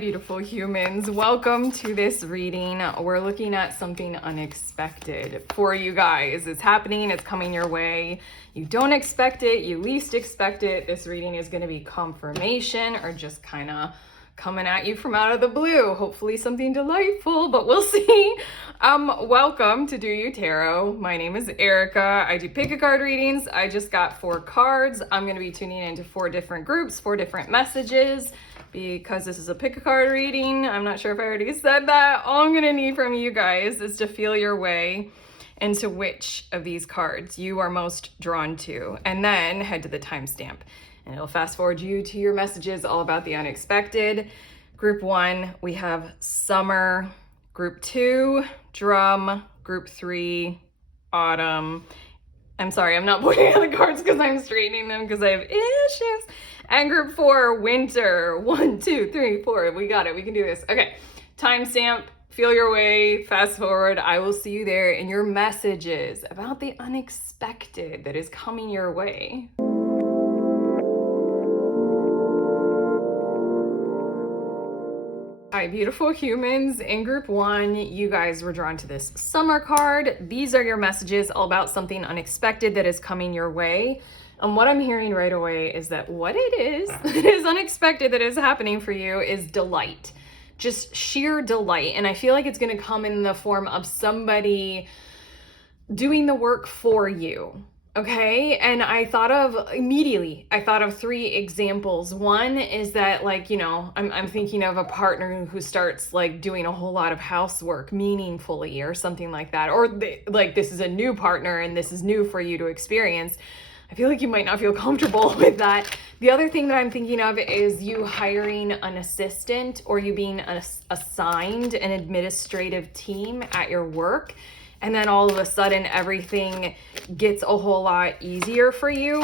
Beautiful humans, welcome to this reading. We're looking at something unexpected for you guys. It's happening, it's coming your way. You don't expect it, you least expect it. This reading is going to be confirmation or just kind of coming at you from out of the blue. Hopefully something delightful, but we'll see. Welcome to Do You Tarot. My name is Erica. I do pick a card readings. I just got 4 cards. I'm going to be tuning into 4 different groups, 4 different messages. Because this is a pick a card reading, I'm not sure if I already said that. All I'm gonna need from you guys is to feel your way into which of these cards you are most drawn to, and then head to the timestamp. And it'll fast forward you to your messages all about the unexpected. Group 1, we have Summer. Group 2, Drum. Group 3, Autumn. I'm sorry, I'm not pointing at the cards because I'm straightening them because I have issues. And group 4, Winter. 1, 2, 3, 4. We got it. We can do this. Okay. Timestamp. Feel your way. Fast forward. I will see you there in your messages about the unexpected that is coming your way. Hi, beautiful humans. In group 1, you guys were drawn to this Summer card. These are your messages all about something unexpected that is coming your way. And what I'm hearing right away is that what it is that is unexpected that is happening for you is delight. Just sheer delight. And I feel like it's going to come in the form of somebody doing the work for you. Okay. And I thought of 3 examples. One is that, like, you know, I'm thinking of a partner who starts like doing a whole lot of housework meaningfully or something like that. Or like this is a new partner and this is new for you to experience. I feel like you might not feel comfortable with that. The other thing that I'm thinking of is you hiring an assistant or you being assigned an administrative team at your work. And then all of a sudden everything gets a whole lot easier for you.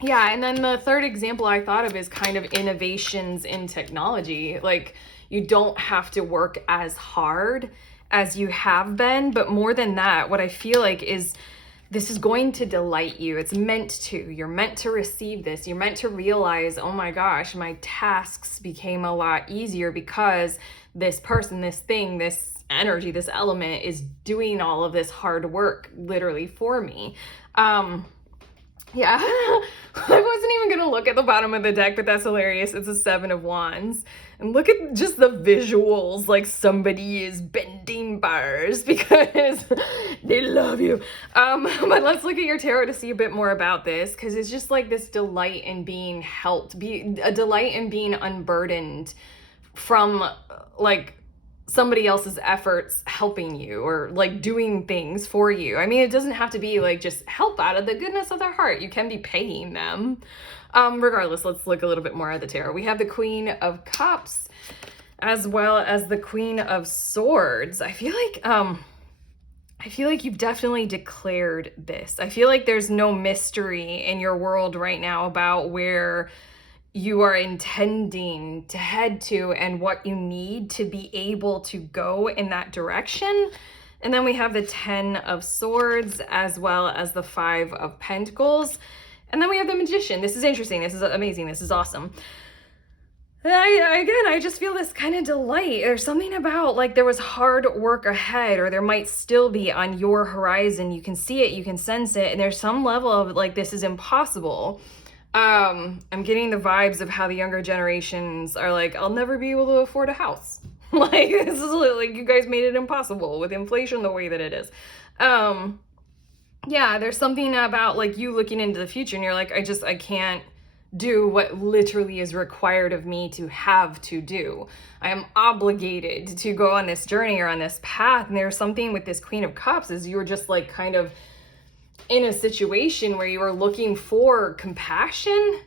Yeah, and then the third example I thought of is kind of innovations in technology. Like, you don't have to work as hard as you have been, but more than that, what I feel like is this is going to delight you. It's meant to. You're meant to receive this. You're meant to realize, oh my gosh, my tasks became a lot easier because this person, this thing, this energy, this element is doing all of this hard work literally for me. Yeah, I wasn't even gonna look at the bottom of the deck, but that's hilarious. It's a 7 of Wands. And look at just the visuals, like somebody is bending bars because they love you. But let's look at your tarot to see a bit more about this, because it's just like this delight in being helped, a delight in being unburdened from like somebody else's efforts helping you or like doing things for you. I mean, it doesn't have to be like just help out of the goodness of their heart. You can be paying them. Regardless, let's look a little bit more at the tarot. We have the Queen of Cups as well as the Queen of Swords. I feel like you've definitely declared this. I feel like there's no mystery in your world right now about where you are intending to head to and what you need to be able to go in that direction. And then we have the 10 of Swords as well as the 5 of Pentacles. And then we have the Magician. This is interesting. This is amazing. This is awesome. I just feel this kind of delight. There's something about like there was hard work ahead, or there might still be on your horizon. You can see it, you can sense it, and there's some level of like this is impossible. I'm getting the vibes of how the younger generations are like, I'll never be able to afford a house. Like, this is like, you guys made it impossible with inflation the way that it is. Yeah, there's something about like you looking into the future and you're like, I can't do what literally is required of me to have to do. I am obligated to go on this journey or on this path. And there's something with this Queen of Cups is you're just like kind of in a situation where you are looking for compassion,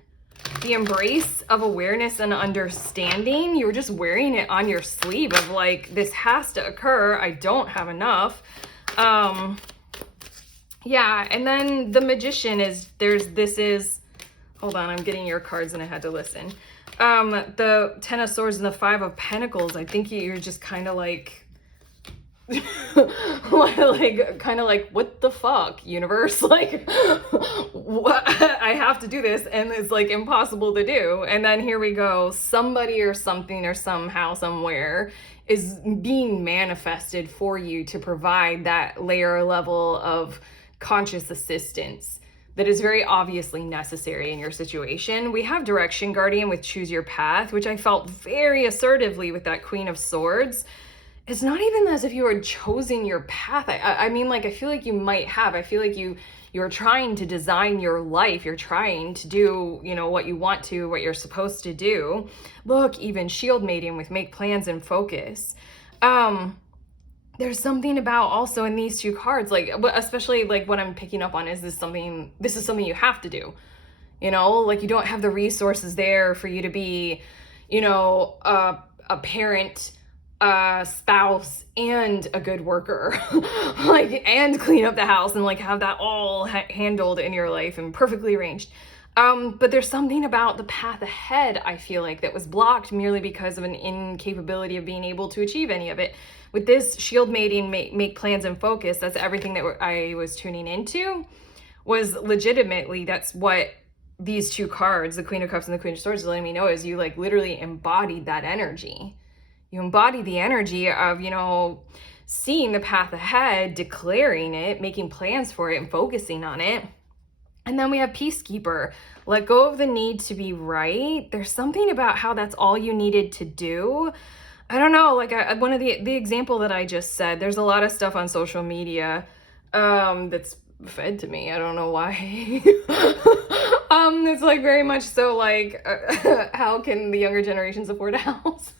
the embrace of awareness and understanding. You were just wearing it on your sleeve of like, this has to occur. I don't have enough. Yeah. And then the Magician is hold on, I'm getting your cards and I had to listen. The 10 of Swords and the 5 of Pentacles. I think you're just kind of like like kind of like, what the fuck, universe? Like, what? I have to do this, and it's like impossible to do. And then here we go, somebody or something or somehow somewhere is being manifested for you to provide that layer level of conscious assistance that is very obviously necessary in your situation. We have Direction Guardian with Choose Your Path, which I felt very assertively with that Queen of Swords. It's not even as if you had chosen your path. I mean, like, I feel like you might have. I feel like you're trying to design your life. You're trying to do, you know, what you want to, what you're supposed to do. Look, even Shield Maiden with Make Plans and Focus. There's something about also in these two cards, like, especially like what I'm picking up on is this is something you have to do. You know, like you don't have the resources there for you to be, you know, a parent, a spouse, and a good worker, like, and clean up the house and like have that all handled in your life and perfectly arranged. But there's something about the path ahead, I feel like, that was blocked merely because of an incapability of being able to achieve any of it. With this Shield Maiden, make plans and focus, that's everything that I was tuning into, was legitimately, that's what these two cards, the Queen of Cups and the Queen of Swords, is letting me know, is you like literally embodied that energy. You embody the energy of, you know, seeing the path ahead, declaring it, making plans for it, and focusing on it. And then we have Peacekeeper. Let go of the need to be right. There's something about how that's all you needed to do. I don't know, like one of the example that I just said, there's a lot of stuff on social media that's fed to me. I don't know why. It's like very much so like, how can the younger generations afford a house?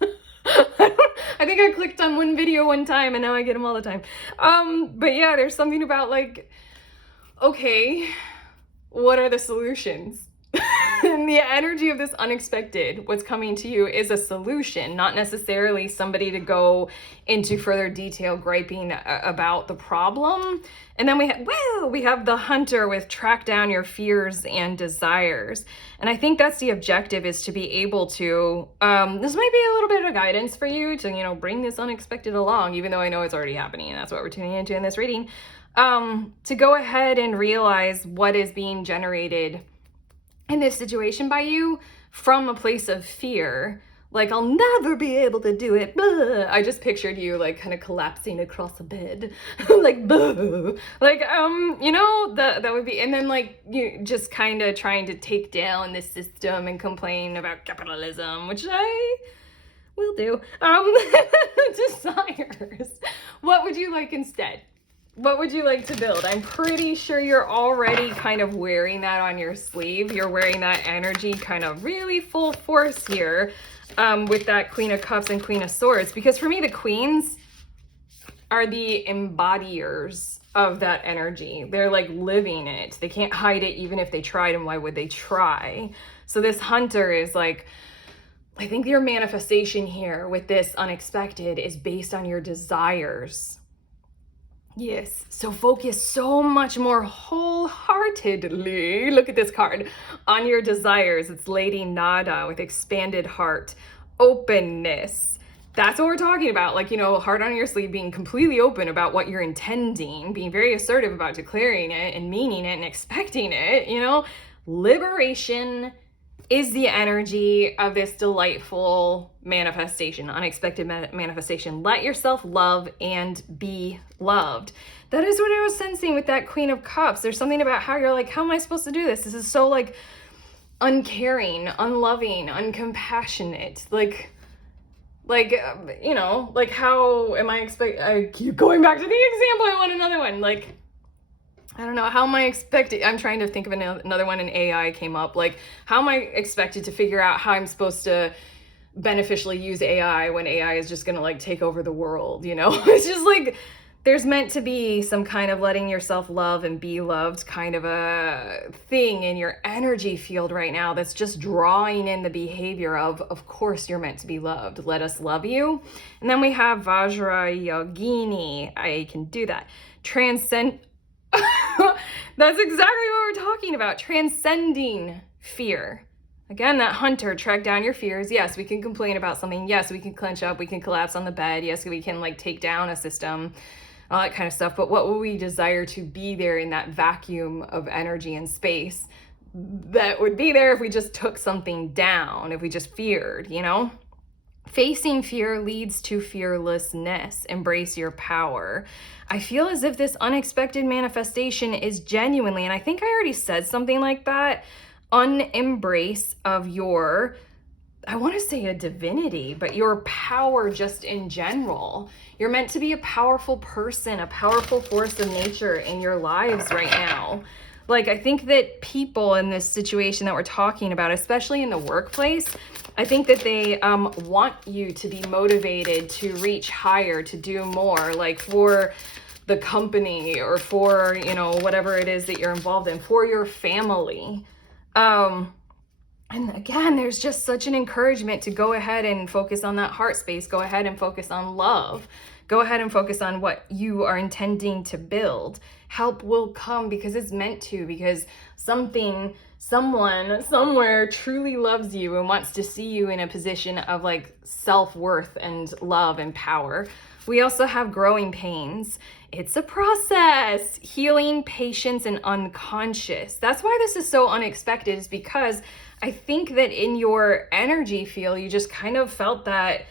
I think I clicked on one video one time and now I get them all the time. But yeah, there's something about like, okay, what are the solutions? And the energy of this unexpected, what's coming to you, is a solution, not necessarily somebody to go into further detail griping about the problem. And then we have the Hunter with track down your fears and desires. And I think that's the objective, is to be able to, this might be a little bit of guidance for you to, you know, bring this unexpected along, even though I know it's already happening and that's what we're tuning into in this reading, to go ahead and realize what is being generated in this situation by you from a place of fear. Like, I'll never be able to do it. Blah. I just pictured you like kind of collapsing across a bed. Like, blah. Like, you know, that would be, and then like you just kind of trying to take down the system and complain about capitalism, which I will do. Desires. What would you like instead? What would you like to build? I'm pretty sure you're already kind of wearing that on your sleeve. You're wearing that energy kind of really full force here, with that Queen of Cups and Queen of Swords. Because for me, the queens are the embodiers of that energy. They're like living it. They can't hide it even if they tried, and why would they try? So this Hunter is like, I think your manifestation here with this unexpected is based on your desires. Yes, so focus so much more wholeheartedly, look at this card, on your desires. It's Lady Nada with expanded heart, openness. That's what we're talking about. Like, you know, heart on your sleeve, being completely open about what you're intending, being very assertive about declaring it and meaning it and expecting it, you know. Liberation is the energy of this delightful manifestation, unexpected manifestation. Let yourself love and be loved. That is what I was sensing with that Queen of Cups. There's something about how you're like, how am I supposed to do this? This is so like uncaring, unloving, uncompassionate. Like, you know, like how am I I keep going back to the example. I want another one. Like, I don't know, how am I expected, I'm trying to think of another one, and AI came up. Like, how am I expected to figure out how I'm supposed to beneficially use AI when AI is just gonna like take over the world, you know? It's just like, there's meant to be some kind of letting yourself love and be loved kind of a thing in your energy field right now that's just drawing in the behavior of course you're meant to be loved. Let us love you. And then we have Vajrayogini. I can do that. Transcend. That's exactly what we're talking about. Transcending fear. Again, that hunter, track down your fears. Yes, we can complain about something. Yes, we can clench up. We can collapse on the bed. Yes, we can like take down a system, all that kind of stuff. But what will we desire to be there in that vacuum of energy and space that would be there if we just took something down, if we just feared, you know? Facing fear leads to fearlessness. Embrace your power. I feel as if this unexpected manifestation is genuinely, and I think I already said something like that, unembrace of your, I want to say a divinity, but your power just in general. You're meant to be a powerful person, a powerful force of nature in your lives right now. Like, I think that people in this situation that we're talking about, especially in the workplace, I think that they want you to be motivated to reach higher, to do more, like for the company or for, you know, whatever it is that you're involved in, for your family. And again, there's just such an encouragement to go ahead and focus on that heart space. Go ahead and focus on love. Go ahead and focus on what you are intending to build. Help will come because it's meant to, because something, someone, somewhere truly loves you and wants to see you in a position of like self-worth and love and power. We also have growing pains. It's a process. Healing, patience, and unconscious. That's why this is so unexpected, is because I think that in your energy field, you just kind of felt that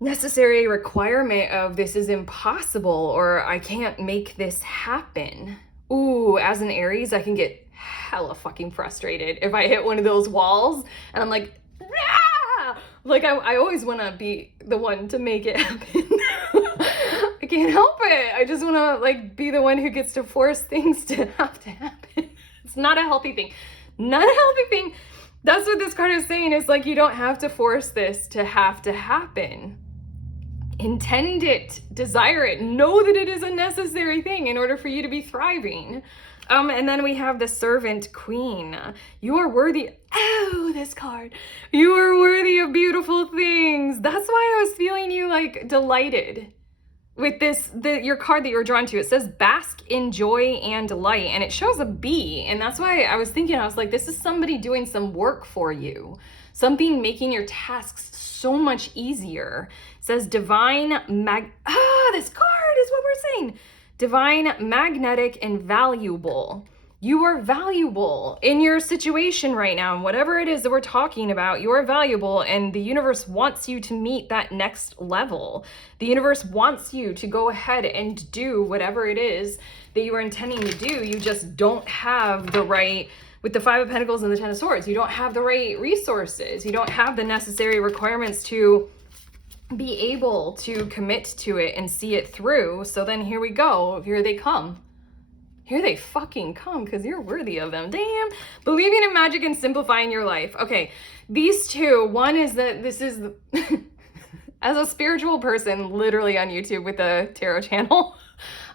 necessary requirement of this is impossible or I can't make this happen. Ooh, as an Aries, I can get hella fucking frustrated if I hit one of those walls and I'm like, ah! Like I always want to be the one to make it happen. I can't help it. I just want to like be the one who gets to force things to have to happen. It's not a healthy thing. Not a healthy thing. That's what this card is saying. Is like, you don't have to force this to have to happen. Intend it, desire it, know that it is a necessary thing in order for you to be thriving. And then we have the Servant Queen. You are worthy. Oh, this card. You are worthy of beautiful things. That's why I was feeling you like delighted with this, your card that you were drawn to. It says bask in joy and light, and it shows a bee. And that's why I was thinking, I was like, this is somebody doing some work for you. Something making your tasks so much easier. It says this card is what we're saying. Divine, magnetic, and valuable. You are valuable in your situation right now, and whatever it is that we're talking about, you are valuable, and the universe wants you to meet that next level. The universe wants you to go ahead and do whatever it is that you are intending to do. You just don't have the right, with the Five of Pentacles and the Ten of Swords, you don't have the right resources. You don't have the necessary requirements to be able to commit to it and see it through. So then here we go. Here they come. Here they fucking come, because you're worthy of them. Damn. Believing in magic and simplifying your life. Okay, these two. One is that this is, as a spiritual person, literally on YouTube with a tarot channel,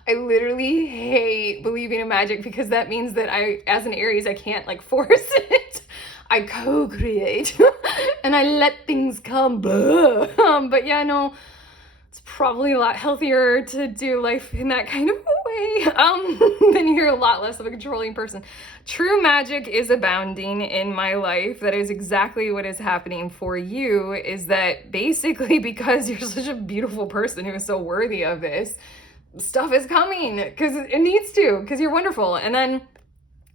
I literally hate believing in magic because that means that I, as an Aries, I can't like force it. I co-create and I let things come. But yeah, no, it's probably a lot healthier to do life in that kind of way. Then you're a lot less of a controlling person. True magic is abounding in my life. That is exactly what is happening for you, is that basically because you're such a beautiful person who is so worthy of this, stuff is coming because it needs to, because you're wonderful. And then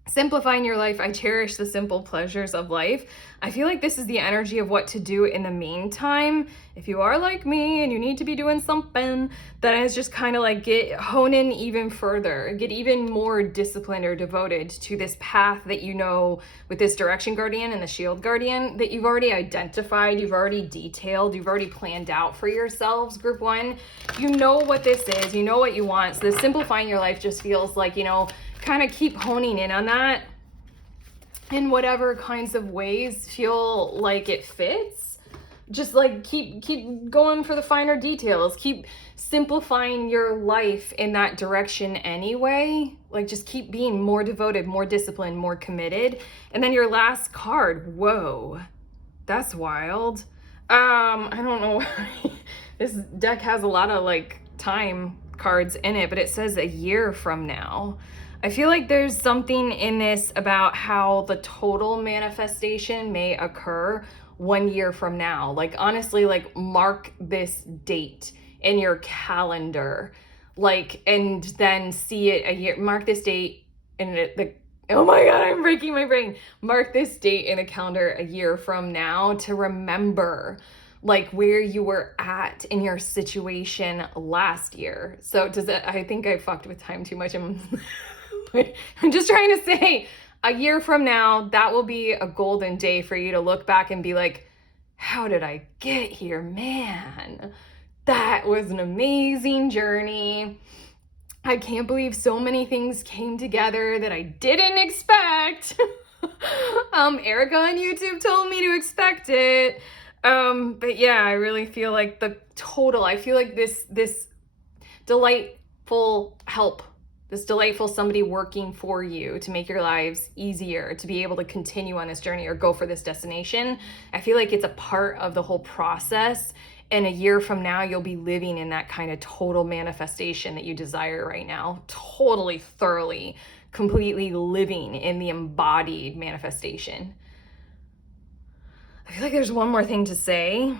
simplifying your life. I cherish the simple pleasures of life. I feel like this is the energy of what to do in the meantime. If you are like me and you need to be doing something, then it's just kind of like hone in even further, get even more disciplined or devoted to this path that you know with this Direction Guardian and the Shield Guardian that you've already identified, you've already detailed, you've already planned out for yourselves, Group 1. You know what this is, you know what you want. So this simplifying your life just feels like, you know, kind of keep honing in on that in whatever kinds of ways feel like it fits. Just like keep going for the finer details, keep simplifying your life in that direction anyway. Like just keep being more devoted, more disciplined, more committed. And then your last card, whoa, that's wild. I don't know why this deck has a lot of like time cards in it, but it says a year from now. I feel like there's something in this about how the total manifestation may occur 1 year from now. Like, honestly, like, mark this date in your calendar, like, and then see it a year. Mark this date in oh my God, I'm breaking my brain. Mark this date in the calendar a year from now to remember like where you were at in your situation last year. So does it, I think I fucked with time too much. I'm just trying to say a year from now, that will be a golden day for you to look back and be like, how did I get here? Man, that was an amazing journey. I can't believe so many things came together that I didn't expect. Erica on YouTube told me to expect it. But yeah, I really feel like I feel like this delightful help, this delightful somebody working for you to make your lives easier, to be able to continue on this journey or go for this destination. I feel like it's a part of the whole process. And a year from now, you'll be living in that kind of total manifestation that you desire right now. Totally, thoroughly, completely living in the embodied manifestation. I feel like there's one more thing to say.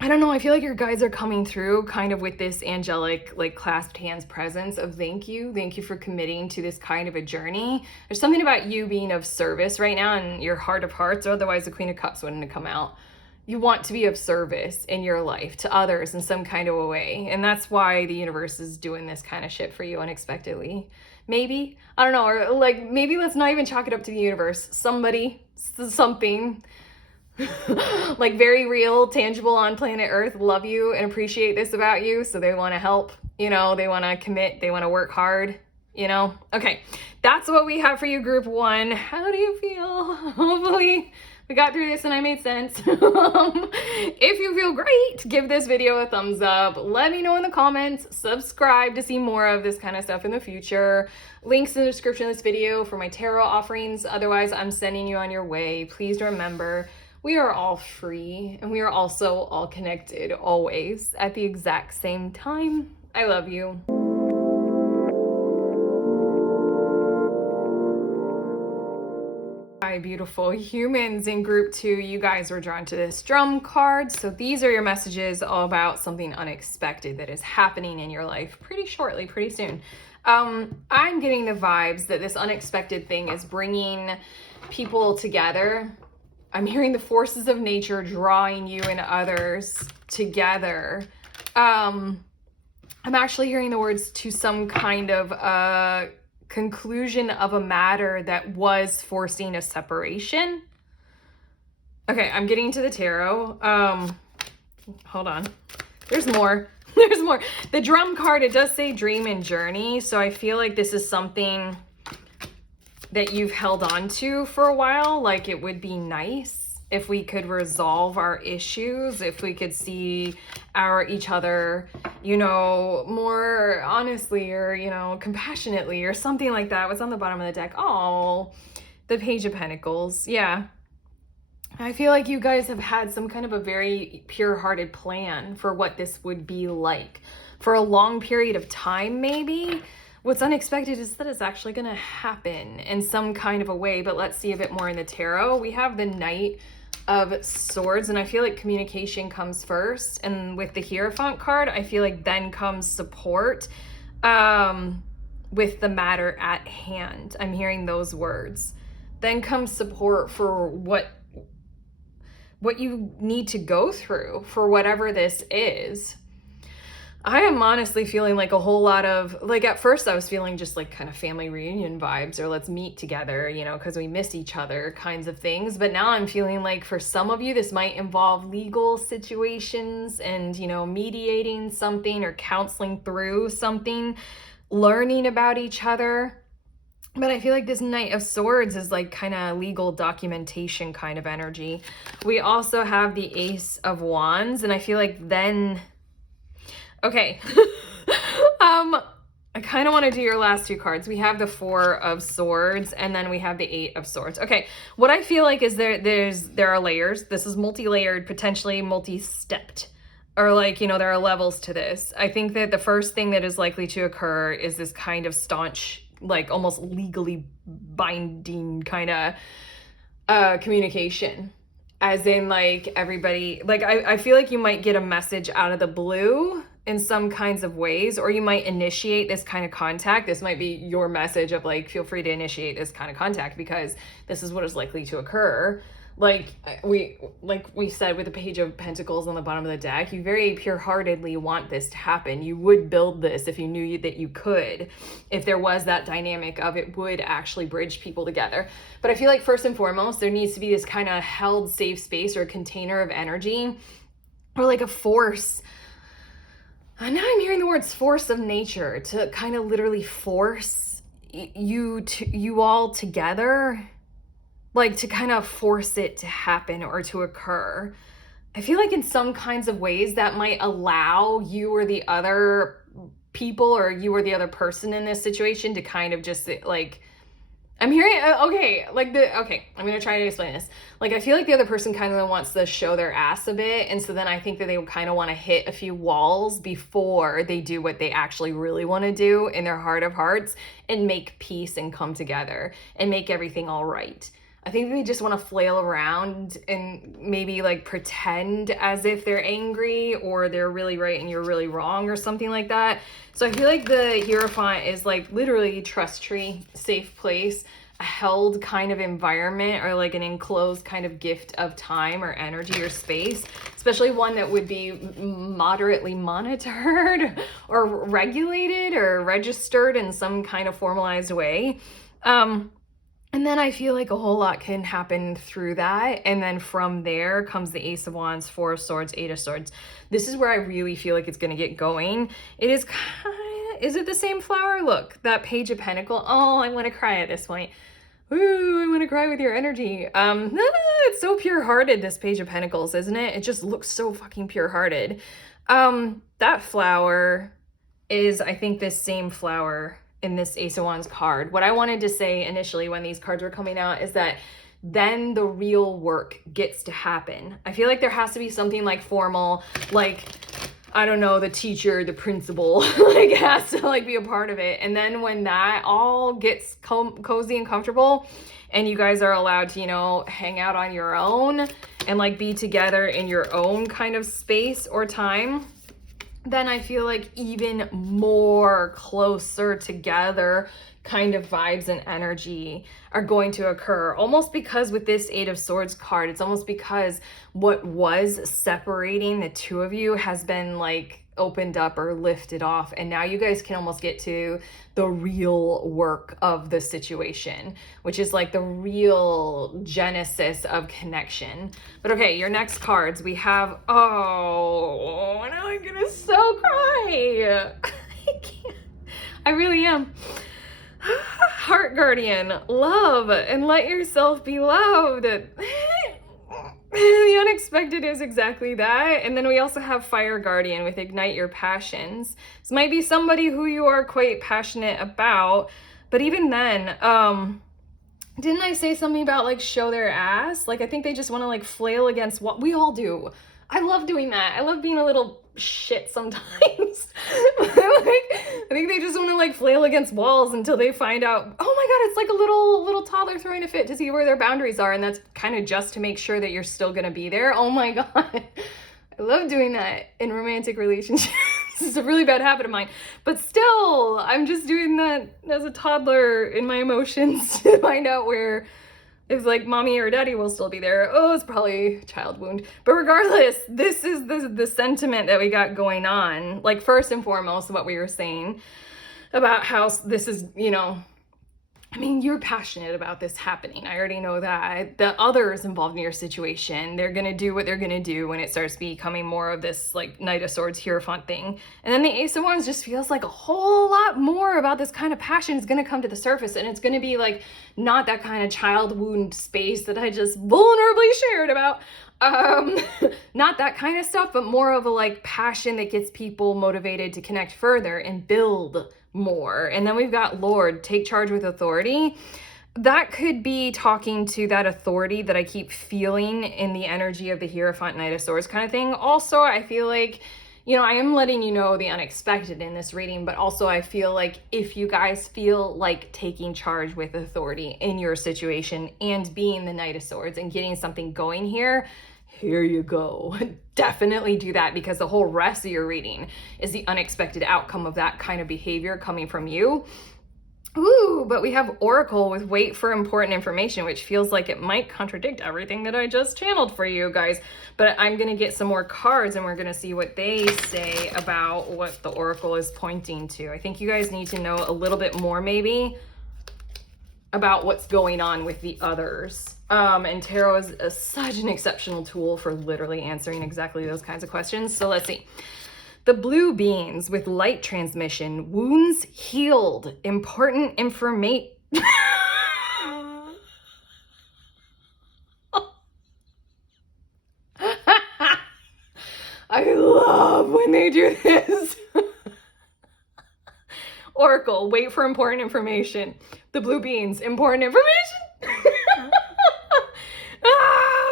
I don't know, I feel like your guides are coming through kind of with this angelic, like clasped hands presence of thank you. Thank you for committing to this kind of a journey. There's something about you being of service right now in your heart of hearts, or otherwise the Queen of Cups wouldn't have come out. You want to be of service in your life to others in some kind of a way. And that's why the universe is doing this kind of shit for you unexpectedly. Maybe, I don't know, or like maybe let's not even chalk it up to the universe. Somebody, something like very real, tangible on planet Earth love you and appreciate this about you. So they want to help, you know, they want to commit, they want to work hard, you know? Okay, that's what we have for you, group one. How do you feel? Hopefully we got through this and I made sense. If you feel great, give this video a thumbs up. Let me know in the comments. Subscribe to see more of this kind of stuff in the future. Links in the description of this video for my tarot offerings. Otherwise, I'm sending you on your way. Please remember, we are all free and we are also all connected always at the exact same time. I love you. Hi, beautiful humans in group two. You guys were drawn to this drum card. So these are your messages all about something unexpected that is happening in your life pretty shortly, pretty soon. I'm getting the vibes that this unexpected thing is bringing people together. I'm hearing the forces of nature drawing you and others together. I'm actually hearing the words to some kind of conclusion of a matter that was forcing a separation. Okay, I'm getting to the tarot. Hold on. There's more. There's more. The drum card, it does say dream and journey. So I feel like this is something that you've held on to for a while. Like, it would be nice if we could resolve our issues, if we could see each other, you know, more honestly, or, you know, compassionately, or something like that. What's on the bottom of the deck? Oh, the Page of Pentacles. Yeah. I feel like you guys have had some kind of a very pure-hearted plan for what this would be like for a long period of time, maybe. What's unexpected is that it's actually going to happen in some kind of a way, but let's see a bit more in the tarot. We have the Knight of Swords, and I feel like communication comes first. And with the Hierophant card, I feel like then comes support with the matter at hand. I'm hearing those words. Then comes support for what you need to go through for whatever this is. I am honestly feeling like a whole lot of, like, at first I was feeling just like kind of family reunion vibes, or let's meet together, you know, because we miss each other kinds of things. But now I'm feeling like for some of you, this might involve legal situations and, you know, mediating something or counseling through something, learning about each other. But I feel like this Knight of Swords is like kind of legal documentation kind of energy. We also have the Ace of Wands, and I feel like then... Okay, I kind of want to do your last two cards. We have the Four of Swords, and then we have the Eight of Swords. Okay, what I feel like is there are layers. This is multi-layered, potentially multi-stepped, or like, you know, there are levels to this. I think that the first thing that is likely to occur is this kind of staunch like almost legally binding kind of communication. As in, like, everybody, like, I feel like you might get a message out of the blue in some kinds of ways, or you might initiate this kind of contact. This might be your message of like, feel free to initiate this kind of contact because this is what is likely to occur. Like we said with the Page of Pentacles on the bottom of the deck, you very pure-heartedly want this to happen. You would build this if you knew that you could. If there was that dynamic of it would actually bridge people together. But I feel like first and foremost, there needs to be this kind of held safe space or container of energy, or like a force. And now I'm hearing the words force of nature to kind of literally force you all together, like to kind of force it to happen or to occur. I feel like in some kinds of ways that might allow you or the other people or you or the other person in this situation to kind of just like, I'm hearing, okay, I'm going to try to explain this. Like, I feel like the other person kind of wants to show their ass a bit. And so then I think that they would kind of want to hit a few walls before they do what they actually really want to do in their heart of hearts and make peace and come together and make everything all right. I think they just want to flail around and maybe like pretend as if they're angry or they're really right and you're really wrong or something like that. So I feel like the Hierophant is like literally trust tree, safe place, a held kind of environment, or like an enclosed kind of gift of time or energy or space, especially one that would be moderately monitored or regulated or registered in some kind of formalized way. And then I feel like a whole lot can happen through that. And then from there comes the Ace of Wands, Four of Swords, Eight of Swords. This is where I really feel like it's going to get going. It is kind of, is it the same flower? Look, that Page of Pentacles. Oh, I want to cry at this point. Ooh, I want to cry with your energy. It's so pure-hearted, this Page of Pentacles, isn't it? It just looks so fucking pure-hearted. That flower is, I think, this same flower in this Ace of Wands card. What I wanted to say initially when these cards were coming out is that then the real work gets to happen. I feel like there has to be something like formal, like, I don't know, the teacher, the principal, like has to like be a part of it. And then when that all gets cozy and comfortable and you guys are allowed to, you know, hang out on your own and like be together in your own kind of space or time, then I feel like even more closer together kind of vibes and energy are going to occur. Almost because with this Eight of Swords card, it's almost because what was separating the two of you has been like opened up or lifted off, and now you guys can almost get to the real work of the situation, which is like the real genesis of connection. But okay, your next cards we have, oh, now I'm gonna so cry. I can't, I really am. Heart Guardian, love and let yourself be loved. The unexpected is exactly that. And then we also have Fire Guardian with ignite your passions. This might be somebody who you are quite passionate about, but even then, didn't I say something about like show their ass? Like I think they just want to like flail against what we all do. I love doing that. I love being a little shit sometimes. Like, I think they just want to like flail against walls until they find out, oh my god, it's like a little toddler throwing a fit to see where their boundaries are, and that's kind of just to make sure that you're still gonna be there. Oh my god. I love doing that in romantic relationships. It's a really bad habit of mine, but still, I'm just doing that as a toddler in my emotions to find out where, if like mommy or daddy will still be there. Oh, it's probably a child wound. But regardless, this is the sentiment that we got going on. Like first and foremost, what we were saying about how this is, you know, I mean, you're passionate about this happening. I already know that. The others involved in your situation, they're going to do what they're going to do when it starts becoming more of this like Knight of Swords, Hierophant thing. And then the Ace of Wands just feels like a whole lot more about this kind of passion is going to come to the surface. And it's going to be like not that kind of child wound space that I just vulnerably shared about. Not that kind of stuff, but more of a like passion that gets people motivated to connect further and build more. And then we've got Lord, take charge with authority. That could be talking to that authority that I keep feeling in the energy of the Hierophant Knight of Swords kind of thing. Also, I feel like you know, I am letting you know the unexpected in this reading, but also I feel like if you guys feel like taking charge with authority in your situation and being the Knight of Swords and getting something going here you go. Definitely do that, because the whole rest of your reading is the unexpected outcome of that kind of behavior coming from you. Ooh, but we have Oracle with wait for important information, which feels like it might contradict everything that I just channeled for you guys. But I'm going to get some more cards and we're going to see what they say about what the Oracle is pointing to. I think you guys need to know a little bit more maybe about what's going on with the others. And tarot is such an exceptional tool for literally answering exactly those kinds of questions. So let's see. The blue beans with light transmission, wounds healed, important information. I love when they do this. Oracle, wait for important information. The blue beans, important information.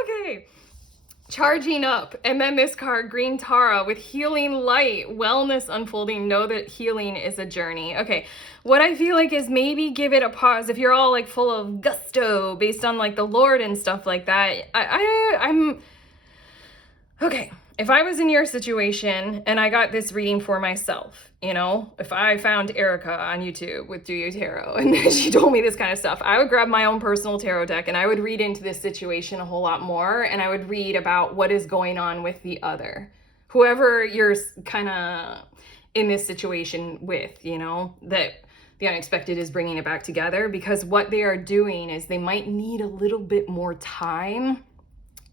Okay. Charging up. And then this card, Green Tara with healing light, wellness unfolding. Know that healing is a journey. Okay. What I feel like is maybe give it a pause. If you're all like full of gusto based on like the Lord and stuff like that, I'm okay. If I was in your situation and I got this reading for myself, you know, if I found Erica on YouTube with Do You Tarot and she told me this kind of stuff, I would grab my own personal tarot deck and I would read into this situation a whole lot more. And I would read about what is going on with the other, whoever you're kind of in this situation with, you know, that the unexpected is bringing it back together, because what they are doing is they might need a little bit more time.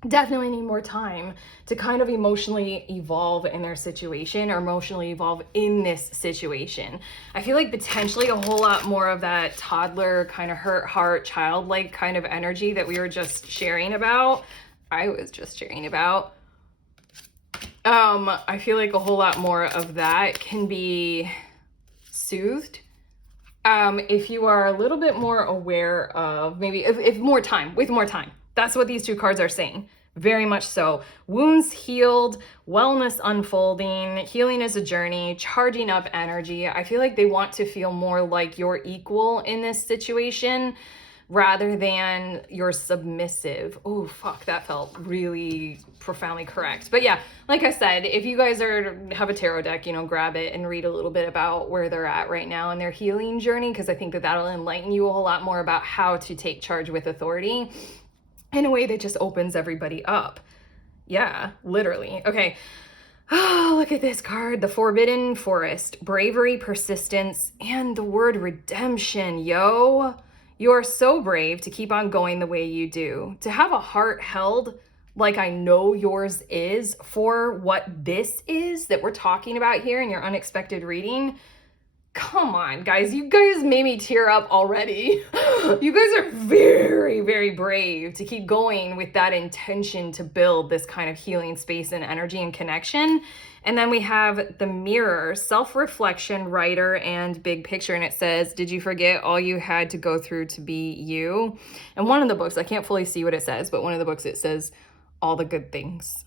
Definitely need more time to kind of emotionally evolve in their situation, or emotionally evolve in this situation. I feel like potentially a whole lot more of that toddler kind of hurt heart, childlike kind of energy that we were just sharing about. I was just sharing about. I feel like a whole lot more of that can be soothed. If you are a little bit more aware of maybe if more time, with more time. That's what these two cards are saying. Very much so. Wounds healed, wellness unfolding, healing is a journey, charging up energy. I feel like they want to feel more like you're equal in this situation rather than you're submissive. Oh, fuck, that felt really profoundly correct. But yeah, like I said, if you guys have a tarot deck, you know, grab it and read a little bit about where they're at right now in their healing journey, because I think that that'll enlighten you a whole lot more about how to take charge with authority in a way that just opens everybody up. Yeah, literally. Okay. Oh, look at this card. The Forbidden Forest. Bravery, persistence, and the word redemption, yo. You're so brave to keep on going the way you do. To have a heart held like I know yours is for what this is that we're talking about here in your unexpected reading. Come on, guys. You guys made me tear up already. You guys are very, very brave to keep going with that intention to build this kind of healing space and energy and connection. And then we have the Mirror, self-reflection, writer, and big picture. And it says, did you forget all you had to go through to be you? And one of the books, I can't fully see what it says, but one of the books, it says all the good things.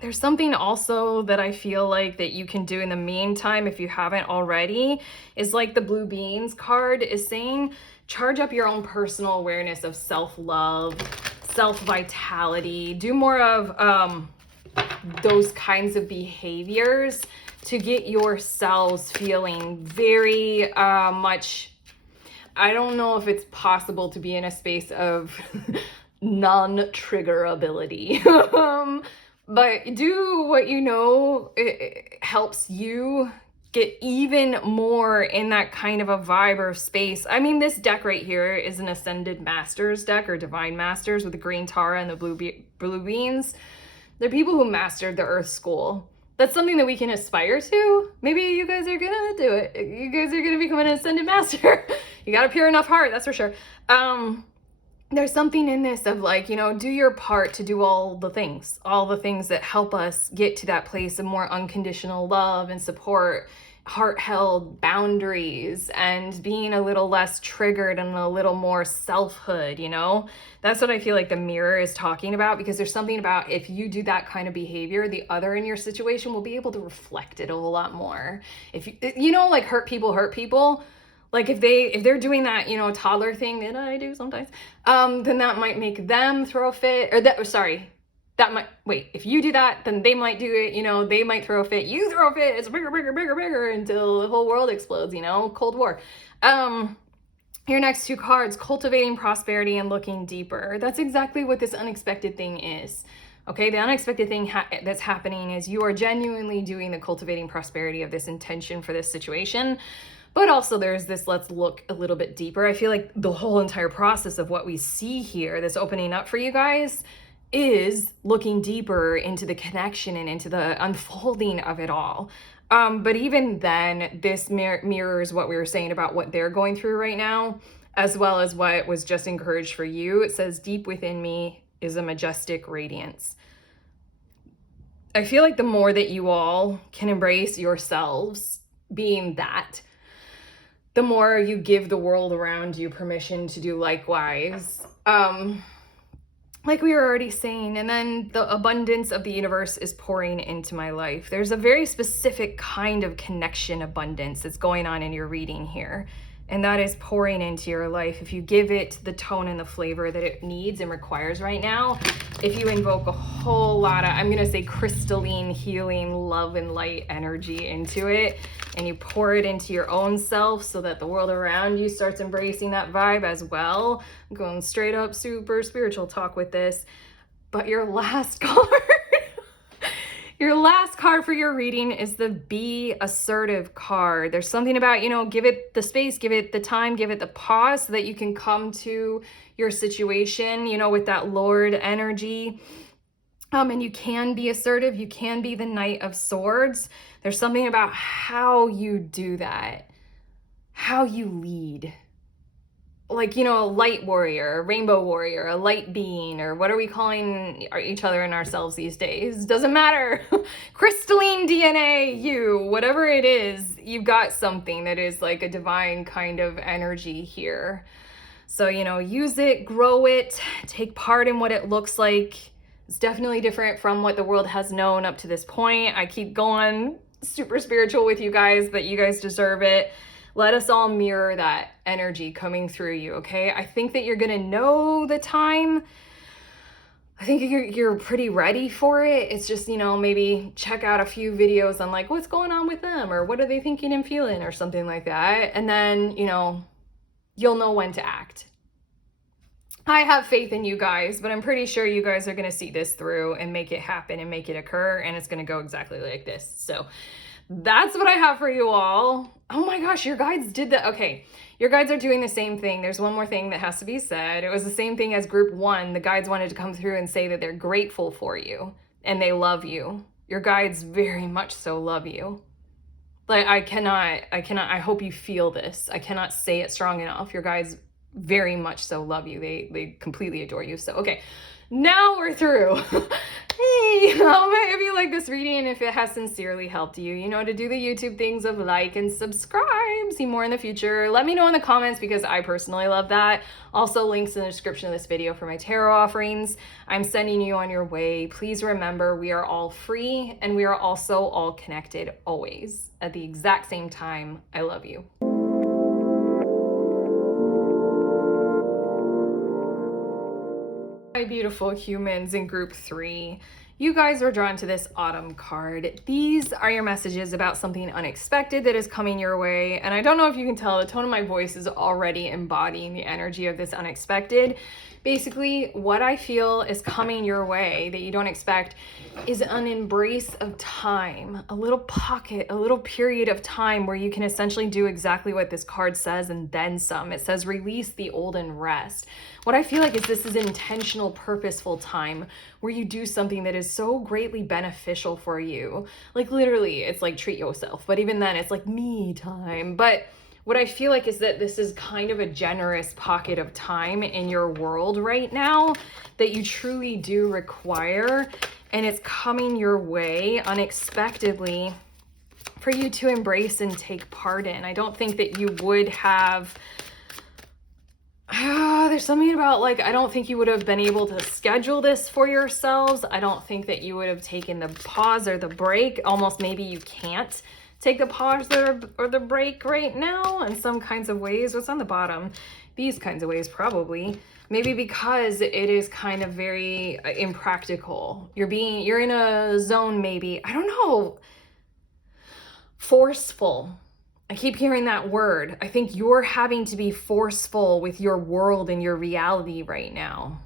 There's something also that I feel like that you can do in the meantime, if you haven't already, is like the Blue Beans card is saying, charge up your own personal awareness of self-love, self-vitality, do more of those kinds of behaviors to get yourselves feeling very much, I don't know if it's possible to be in a space of non-triggerability. But do what you know it helps you get even more in that kind of a vibe or space. I mean, this deck right here is an Ascended Masters deck, or Divine Masters, with the Green Tara and the blue beans. They're people who mastered the Earth School. That's something that we can aspire to. Maybe you guys are gonna do it. You guys are gonna become an Ascended Master. You got a pure enough heart, that's for sure. There's something in this of like, you know, do your part to do all the things that help us get to that place of more unconditional love and support heart-held boundaries and being a little less triggered and a little more selfhood, you know? That's what I feel like the mirror is talking about, because there's something about if you do that kind of behavior, the other in your situation will be able to reflect it a whole lot more. If you know, like hurt people, like if they're doing that, you know, toddler thing that I do sometimes, then that might make them throw a fit, or if you do that, then they might do it, you know, they might throw a fit, you throw a fit, it's bigger until the whole world explodes, you know, Cold War. Your next two cards, cultivating prosperity and looking deeper. That's exactly what this unexpected thing is. Okay, the unexpected thing that's happening is you are genuinely doing the cultivating prosperity of this intention for this situation. But also there's this, let's look a little bit deeper. I feel like the whole entire process of what we see here, this opening up for you guys, is looking deeper into the connection and into the unfolding of it all. But even then, this mirrors what we were saying about what they're going through right now, as well as what was just encouraged for you. It says, deep within me is a majestic radiance. I feel like the more that you all can embrace yourselves being that, the more you give the world around you permission to do likewise. Like we were already saying, and then the abundance of the universe is pouring into my life. There's a very specific kind of connection abundance that's going on in your reading here, and that is pouring into your life. If you give it the tone and the flavor that it needs and requires right now, if you invoke a whole lot of, I'm going to say crystalline, healing, love and light energy into it, and you pour it into your own self so that the world around you starts embracing that vibe as well. I'm going straight up super spiritual talk with this. But your last card, your last card for your reading is the Be Assertive card. There's something about, you know, give it the space, give it the time, give it the pause so that you can come to your situation, you know, with that Lord energy. And you can be assertive. You can be the Knight of Swords. There's something about how you do that, how you lead. Like, you know, a light warrior, a rainbow warrior, a light being, or what are we calling each other and ourselves these days? Doesn't matter. Crystalline DNA, you, whatever it is, you've got something that is like a divine kind of energy here. So, you know, use it, grow it, take part in what it looks like. It's definitely different from what the world has known up to this point. I keep going super spiritual with you guys, but you guys deserve it. Let us all mirror that energy coming through you, okay? I think that you're gonna know the time. I think you're pretty ready for it. It's just, you know, maybe check out a few videos on like what's going on with them, or what are they thinking and feeling, or something like that. And then, you know, you'll know when to act. I have faith in you guys, but I'm pretty sure you guys are gonna see this through and make it happen and make it occur, and it's gonna go exactly like this. So that's what I have for you all. Oh my gosh, your guides did that. Okay, your guides are doing the same thing. There's one more thing that has to be said. It was the same thing as group 1. The guides wanted to come through and say that they're grateful for you and they love you. Your guides very much so love you. Like I hope you feel this. I cannot say it strong enough. Your guides very much so love you. They completely adore you. So, okay, now we're through. Hey, if you like this reading and if it has sincerely helped you, you know to do the YouTube things of like and subscribe, see more in the future. Let me know in the comments because I personally love that. Also, links in the description of this video for my tarot offerings. I'm sending you on your way. Please remember, we are all free and we are also all connected always at the exact same time. I love you. My beautiful humans in group 3, you guys were drawn to this Autumn card. These are your messages about something unexpected that is coming your way. And I don't know if you can tell, the tone of my voice is already embodying the energy of this unexpected. Basically, what I feel is coming your way that you don't expect is an embrace of time, a little pocket, a little period of time where you can essentially do exactly what this card says and then some. It says release the old and rest. What I feel like is this is intentional, purposeful time where you do something that is so greatly beneficial for you. Like literally, it's like treat yourself, but even then it's like me time. But what I feel like is that this is kind of a generous pocket of time in your world right now that you truly do require, and it's coming your way unexpectedly for you to embrace and take part in. I don't think that you would have, there's something about like, I don't think you would have been able to schedule this for yourselves. I don't think that you would have taken the pause or the break. Almost maybe you can't take the pause or the break right now in some kinds of ways. What's on the bottom? These kinds of ways, probably. Maybe because it is kind of very impractical. You're in a zone, maybe, I don't know, forceful. I keep hearing that word. I think you're having to be forceful with your world and your reality right now.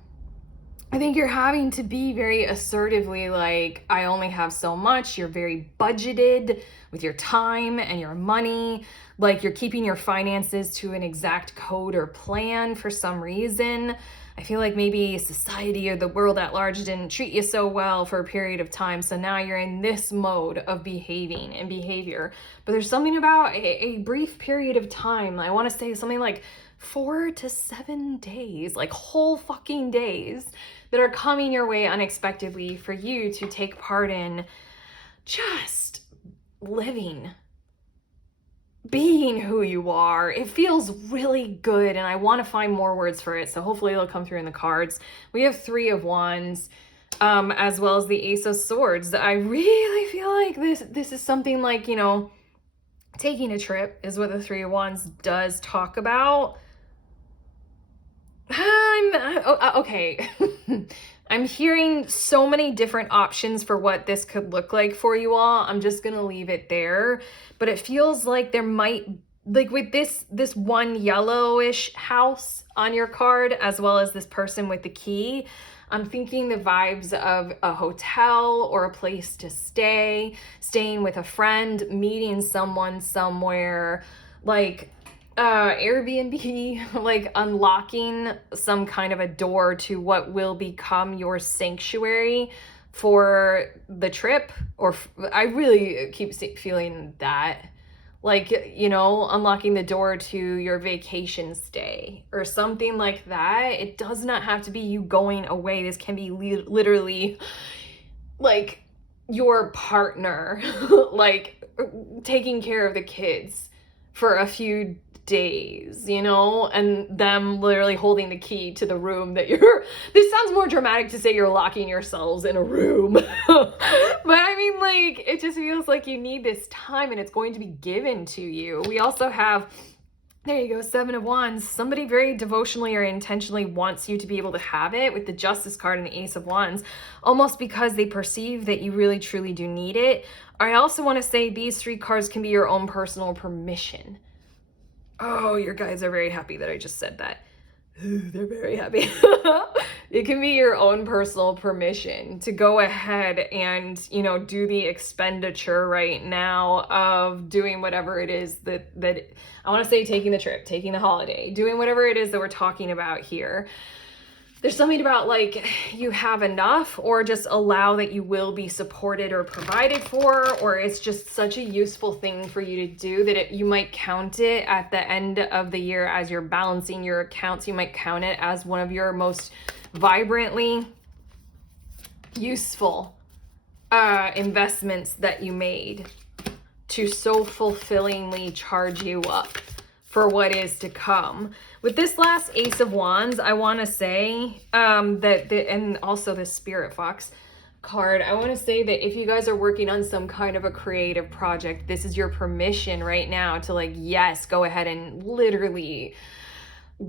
I think you're having to be very assertively like, I only have so much. You're very budgeted with your time and your money. Like you're keeping your finances to an exact code or plan for some reason. I feel like maybe society or the world at large didn't treat you so well for a period of time. So now you're in this mode of behaving and behavior. But there's something about a brief period of time. I want to say something like 4 to 7 days, like whole fucking days that are coming your way unexpectedly for you to take part in just living, being who you are. It feels really good, and I want to find more words for it, so hopefully it'll come through in the cards. We have 3 of Wands, as well as the Ace of Swords. I really feel like this is something like, you know, taking a trip is what the 3 of Wands does talk about. Okay. I'm hearing so many different options for what this could look like for you all. I'm just gonna leave it there. But it feels like there might, like with this one yellowish house on your card, as well as this person with the key, I'm thinking the vibes of a hotel or a place to stay, staying with a friend, meeting someone somewhere, like Airbnb, like unlocking some kind of a door to what will become your sanctuary for the trip. Or I really keep feeling that, like, you know, unlocking the door to your vacation stay or something like that. It does not have to be you going away. This can be literally like your partner, like taking care of the kids for a few days, you know, and them literally holding the key to the room that this sounds more dramatic to say you're locking yourselves in a room. But I mean, like, it just feels like you need this time and it's going to be given to you. We also have, there you go, 7 of Wands. Somebody very devotionally or intentionally wants you to be able to have it with the Justice card and the Ace of Wands, almost because they perceive that you really truly do need it. I also want to say these 3 cards can be your own personal permission. Oh, your guys are very happy that I just said that. They're very happy. It can be your own personal permission to go ahead and, you know, do the expenditure right now of doing whatever it is that I want to say, taking the trip, taking the holiday, doing whatever it is that we're talking about here. There's something about like you have enough, or just allow that you will be supported or provided for, or it's just such a useful thing for you to do that you might count it at the end of the year as you're balancing your accounts. You might count it as one of your most vibrantly useful investments that you made to so fulfillingly charge you up for what is to come. With this last Ace of Wands, I want to say and also the Spirit Fox card, I want to say that if you guys are working on some kind of a creative project, this is your permission right now to, like, yes, go ahead and literally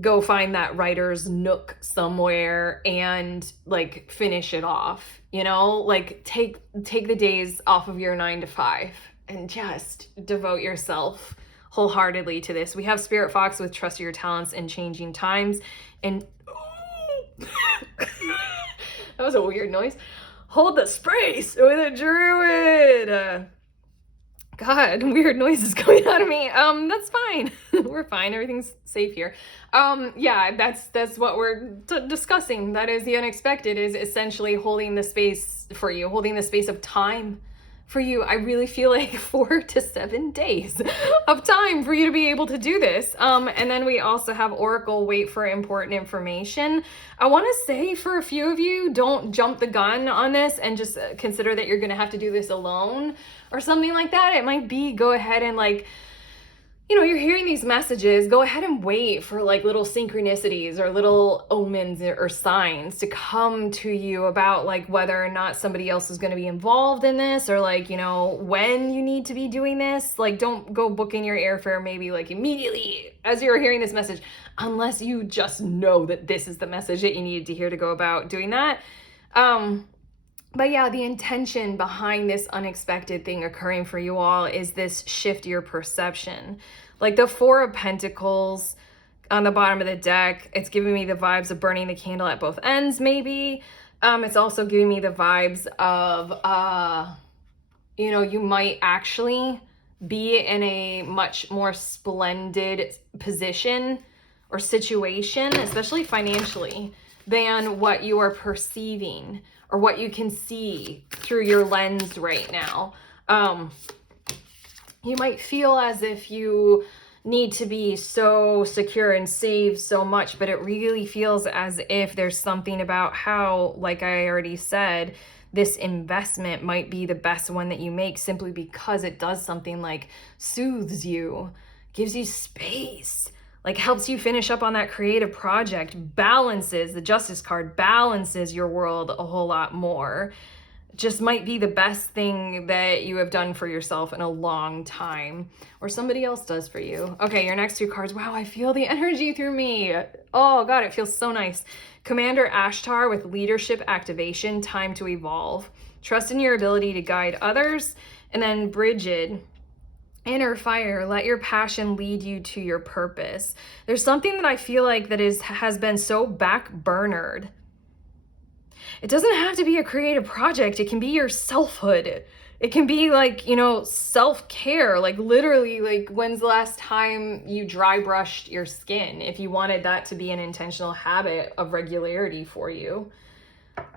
go find that writer's nook somewhere and like finish it off, you know, like take the days off of your 9 to 5 and just devote yourself wholeheartedly to this. We have Spirit Fox with trust your talents in changing times, and that was a weird noise. Hold the space with a druid. God, weird noises coming out of me. That's fine. We're fine. Everything's safe here. Yeah, that's what we're discussing. That is the unexpected, is essentially holding the space for you, holding the space of time for you. I really feel like 4 to 7 days of time for you to be able to do this. And then we also have Oracle, wait for important information. I want to say for a few of you, don't jump the gun on this and just consider that you're going to have to do this alone or something like that. It might be go ahead and like, you know, you're hearing these messages, go ahead and wait for like little synchronicities or little omens or signs to come to you about like whether or not somebody else is going to be involved in this, or like, you know, when you need to be doing this. Like, don't go booking your airfare maybe like immediately as you're hearing this message, unless you just know that this is the message that you needed to hear to go about doing that. But yeah, the intention behind this unexpected thing occurring for you all is this shift your perception. Like the Four of Pentacles on the bottom of the deck, it's giving me the vibes of burning the candle at both ends, maybe. It's also giving me the vibes of, you know, you might actually be in a much more splendid position or situation, especially financially, than what you are perceiving or what you can see through your lens right now. You might feel as if you need to be so secure and save so much, but it really feels as if there's something about how, like I already said, this investment might be the best one that you make simply because it does something like soothes you, gives you space, like helps you finish up on that creative project, balances, the Justice card balances your world a whole lot more. Just might be the best thing that you have done for yourself in a long time, or somebody else does for you. Okay, your next two cards. Wow, I feel the energy through me. Oh God, it feels so nice. Commander Ashtar with leadership activation, time to evolve. Trust in your ability to guide others. And then Bridget, inner fire, let your passion lead you to your purpose. There's something that I feel like that has been so back-burnered. It doesn't have to be a creative project. It can be your selfhood. It can be like, you know, self-care, like literally, like when's the last time you dry brushed your skin? If you wanted that to be an intentional habit of regularity for you.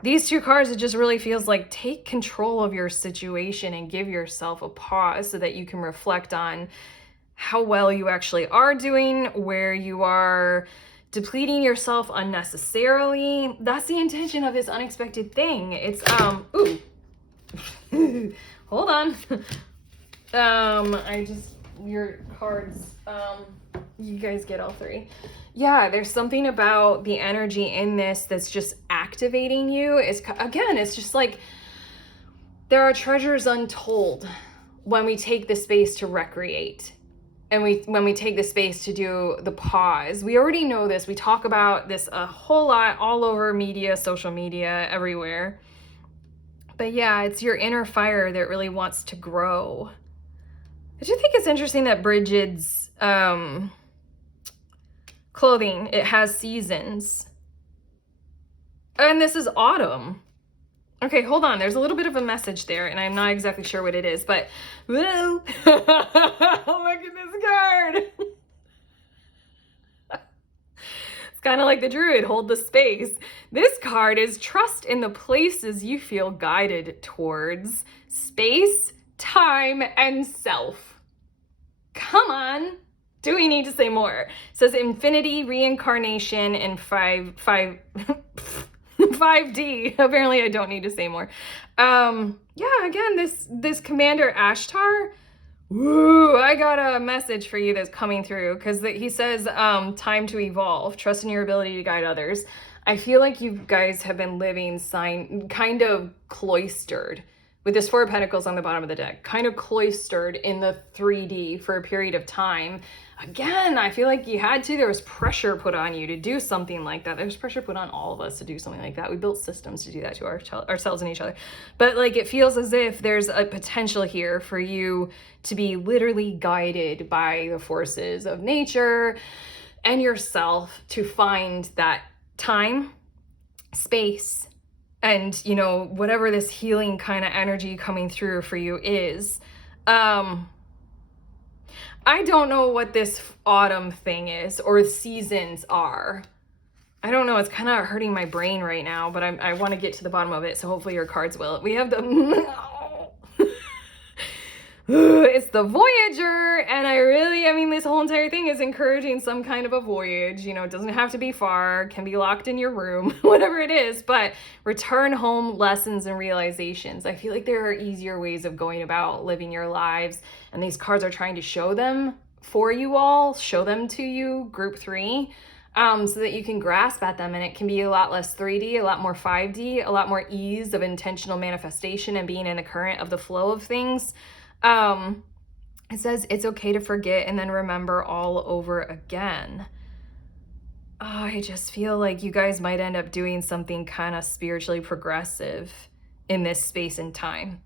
These two cards, it just really feels like take control of your situation and give yourself a pause so that you can reflect on how well you actually are doing, where you are depleting yourself unnecessarily. That's the intention of this unexpected thing. It's, ooh, hold on. Your cards, you guys get all three. Yeah, there's something about the energy in this that's just activating you. It's just like there are treasures untold when we take the space to recreate. And when we take the space to do the pause. We already know this. We talk about this a whole lot all over media, social media, everywhere. But yeah, it's your inner fire that really wants to grow. I do think it's interesting that Bridget's clothing, it has seasons. And this is autumn. Okay, hold on. There's a little bit of a message there, and I'm not exactly sure what it is, but whoa. Look at this card. It's kind of like the Druid, hold the space. This card is trust in the places you feel guided towards. Space, time, and self. Come on. Do we need to say more? It says infinity, reincarnation, and 5D. Apparently I don't need to say more. Yeah, again, this Commander Ashtar, woo, I got a message for you that's coming through, because he says time to evolve, trust in your ability to guide others. I feel like you guys have been living kind of cloistered with this Four of Pentacles on the bottom of the deck, kind of cloistered in the 3D for a period of time. Again, I feel like you had to. There was pressure put on you to do something like that. There's pressure put on all of us to do something like that. We built systems to do that to ourselves and each other. But like, it feels as if there's a potential here for you to be literally guided by the forces of nature and yourself to find that time, space, and, you know, whatever this healing kind of energy coming through for you is. I don't know what this autumn thing is or seasons are. I don't know. It's kind of hurting my brain right now, but I want to get to the bottom of it. So hopefully your cards will. We have the It's the Voyager, and I mean, this whole entire thing is encouraging some kind of a voyage. You know, it doesn't have to be far, can be locked in your room, whatever it is, but return home lessons and realizations. I feel like there are easier ways of going about living your lives, and these cards are trying to show them for you all, show them to you, group 3. So that you can grasp at them, and it can be a lot less 3D, a lot more 5D, a lot more ease of intentional manifestation and being in the current of the flow of things. It says it's okay to forget and then remember all over again. I just feel like you guys might end up doing something kind of spiritually progressive in this space and time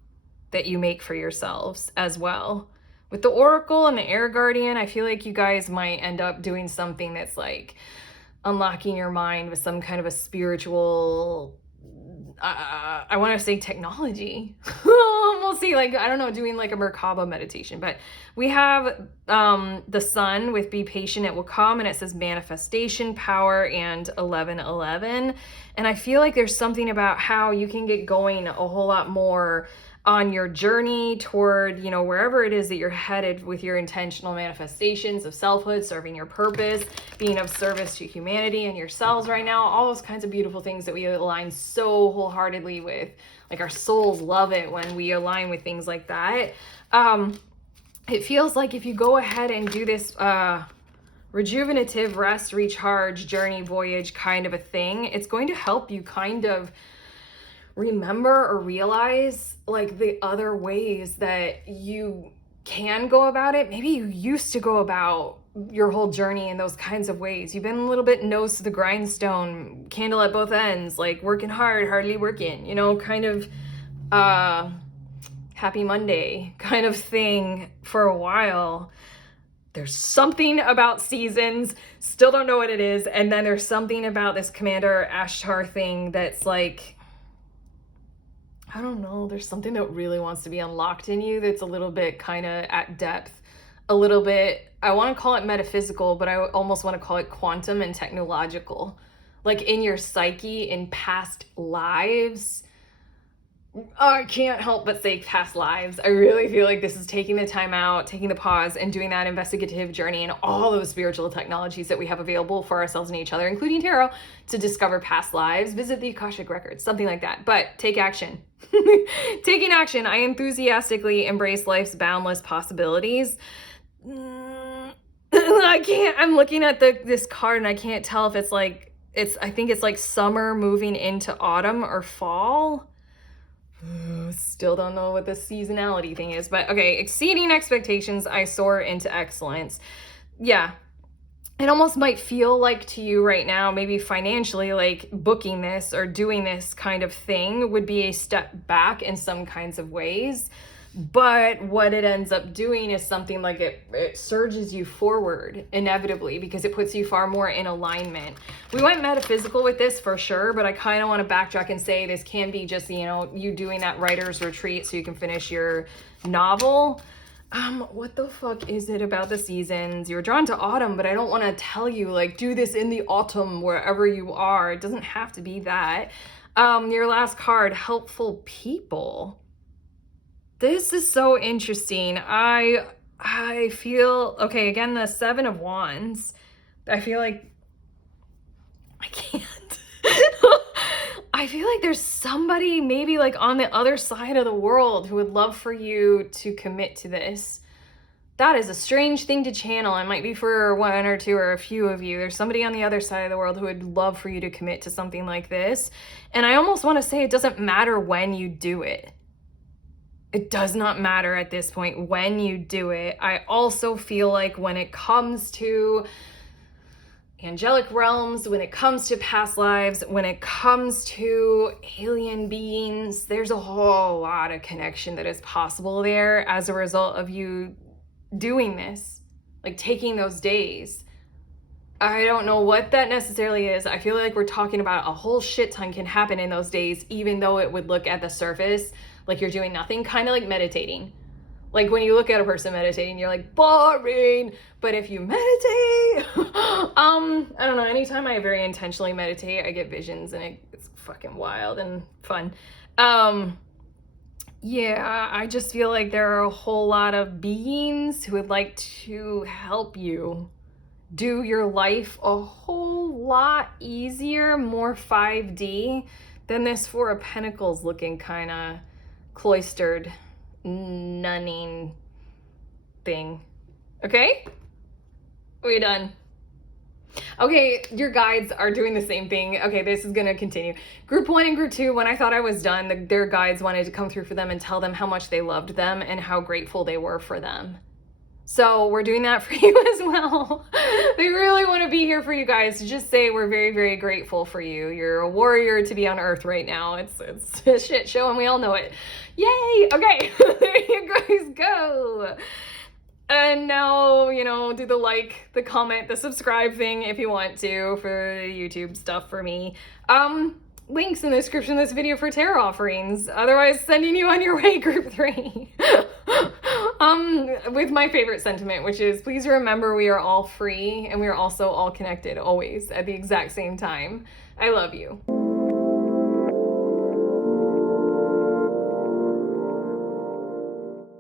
that you make for yourselves as well. With the Oracle and the Air Guardian, I feel like you guys might end up doing something that's like unlocking your mind with some kind of a spiritual, I want to say technology. We'll see, like, I don't know, doing like a Merkaba meditation. But we have the sun with be patient, it will come, and it says manifestation, power, and 1111. And I feel like there's something about how you can get going a whole lot more on your journey toward, you know, wherever it is that you're headed with your intentional manifestations of selfhood, serving your purpose, being of service to humanity and yourselves right now, all those kinds of beautiful things that we align so wholeheartedly with. Like, our souls love it when we align with things like that. It feels like if you go ahead and do this rejuvenative rest, recharge, journey, voyage kind of a thing, it's going to help you kind of remember or realize like the other ways that you can go about it. Maybe you used to go about your whole journey in those kinds of ways. You've been a little bit nose to the grindstone, candle at both ends, like working hard, hardly working, you know, kind of happy Monday kind of thing for a while. There's something about seasons, still don't know what it is. And then there's something about this Commander Ashtar thing that's like, I don't know, there's something that really wants to be unlocked in you that's a little bit kind of at depth, a little bit, I want to call it metaphysical, but I almost want to call it quantum and technological. Like in your psyche, in past lives. I can't help but say past lives. I really feel like this is taking the time out, taking the pause, and doing that investigative journey and all those spiritual technologies that we have available for ourselves and each other, including tarot, to discover past lives, visit the Akashic Records, something like that. But take action. Taking action. I enthusiastically embrace life's boundless possibilities. I can't, I'm looking at this card and I can't tell if it's like, I think it's like summer moving into autumn or fall. Still don't know what the seasonality thing is, but okay, exceeding expectations, I soar into excellence. Yeah, it almost might feel like to you right now, maybe financially, like booking this or doing this kind of thing would be a step back in some kinds of ways. But what it ends up doing is something like it surges you forward inevitably because it puts you far more in alignment. We went metaphysical with this for sure, but I kind of want to backtrack and say this can be just, you know, you doing that writer's retreat so you can finish your novel. What the fuck is it about the seasons? You're drawn to autumn, but I don't want to tell you like do this in the autumn wherever you are. It doesn't have to be that. Your last card, helpful people. This is so interesting. I feel, okay, again, the 7 of Wands. I feel like I can't. I feel like there's somebody maybe like on the other side of the world who would love for you to commit to this. That is a strange thing to channel. It might be for one or two or a few of you. There's somebody on the other side of the world who would love for you to commit to something like this. And I almost want to say it doesn't matter when you do it. It does not matter at this point when you do it. I also feel like when it comes to angelic realms, when it comes to past lives, when it comes to alien beings, there's a whole lot of connection that is possible there as a result of you doing this, like taking those days. I don't know what that necessarily is. I feel like we're talking about a whole shit ton can happen in those days, even though it would look at the surface like you're doing nothing, kind of like meditating. Like when you look at a person meditating, you're like, boring. But if you meditate, I don't know, anytime I very intentionally meditate, I get visions and it's fucking wild and fun. Yeah, I just feel like there are a whole lot of beings who would like to help you do your life a whole lot easier, more 5D than this Four of Pentacles looking kind of cloistered, nunning thing. Okay? We done. Okay, your guides are doing the same thing. Okay, this is going to continue. Group 1 and Group 2, when I thought I was done, their guides wanted to come through for them and tell them how much they loved them and how grateful they were for them. So we're doing that for you as well. They really want to be here for you guys to just say we're very, very grateful for you. You're a warrior to be on Earth right now. It's a shit show and we all know it. Yay! Okay, there you guys go. And now, do the like, the comment, the subscribe thing if you want to for the YouTube stuff for me. Links in the description of this video for tarot offerings. Otherwise, sending you on your way, Group 3. With my favorite sentiment, which is please remember we are all free and we are also all connected always at the exact same time. I love you.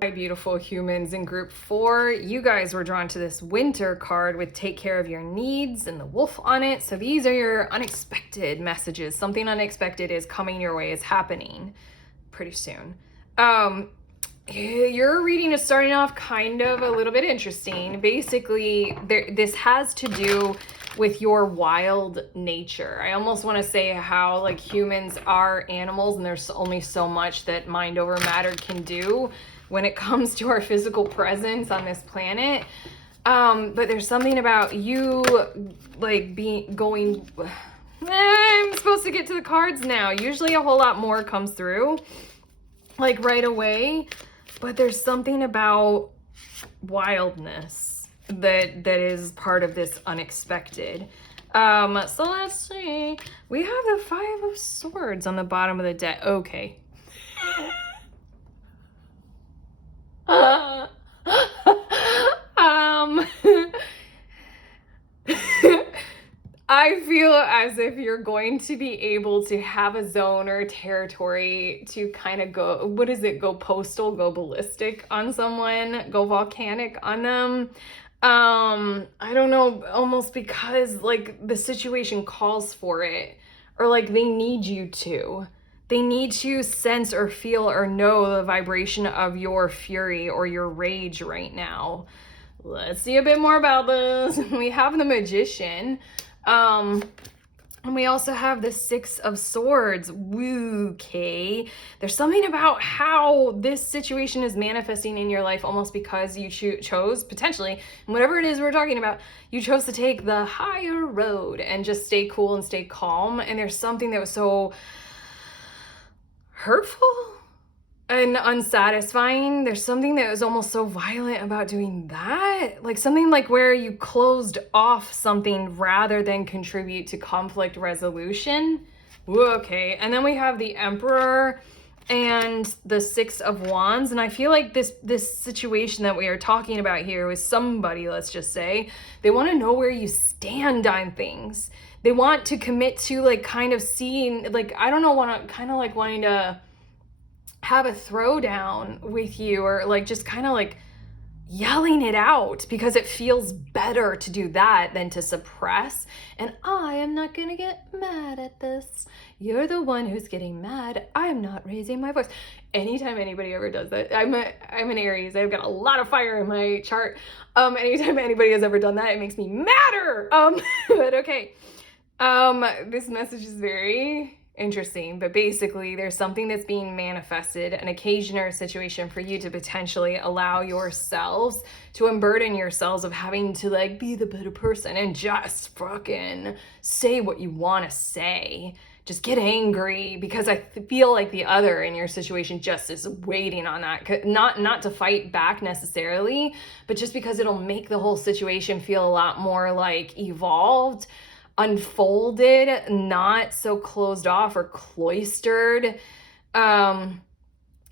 Hi, beautiful humans in Group 4. You guys were drawn to this Winter card with take care of your needs and the wolf on it. So these are your unexpected messages. Something unexpected is coming your way, is happening pretty soon. Your reading is starting off kind of a little bit interesting. Basically, this has to do with your wild nature. I almost want to say how like humans are animals and there's only so much that mind over matter can do when it comes to our physical presence on this planet. But there's something about you like I'm supposed to get to the cards now. Usually a whole lot more comes through like right away, but there's something about wildness that is part of this unexpected. So let's see. We have the Five of Swords on the bottom of the deck. Okay. I feel as if you're going to be able to have a zone or a territory to kind of go, go postal, go ballistic on someone, go volcanic on them. I don't know, almost because like the situation calls for it, or like they need you to. They need to sense or feel or know the vibration of your fury or your rage right now. Let's see a bit more about this. We have the Magician. And we also have the Six of Swords. Woo, okay. There's something about how this situation is manifesting in your life almost because you chose, potentially, whatever it is we're talking about, you chose to take the higher road and just stay cool and stay calm. And there's something that was so hurtful and unsatisfying. There's something that was almost so violent about doing that. Like something like where you closed off something rather than contribute to conflict resolution. Ooh, okay. And then we have the Emperor and the Six of Wands. And I feel like this situation that we are talking about here with somebody, let's just say, they want to know where you stand on things. They want to commit to like kind of seeing, like, I don't know, wanting to have a throwdown with you, or like just kind of like yelling it out because it feels better to do that than to suppress. And I am not gonna get mad at this. You're the one who's getting mad. I'm not raising my voice. Anytime anybody ever does that, I'm an Aries. I've got a lot of fire in my chart. Anytime anybody has ever done that, it makes me madder. But okay. This message is very interesting, but basically there's something that's being manifested, an occasion or a situation for you to potentially allow yourselves to unburden yourselves of having to like be the better person and just fucking say what you want to say. Just get angry, because I feel like the other in your situation just is waiting on that. Not to fight back necessarily, but just because it'll make the whole situation feel a lot more like evolved, unfolded, not so closed off or cloistered. And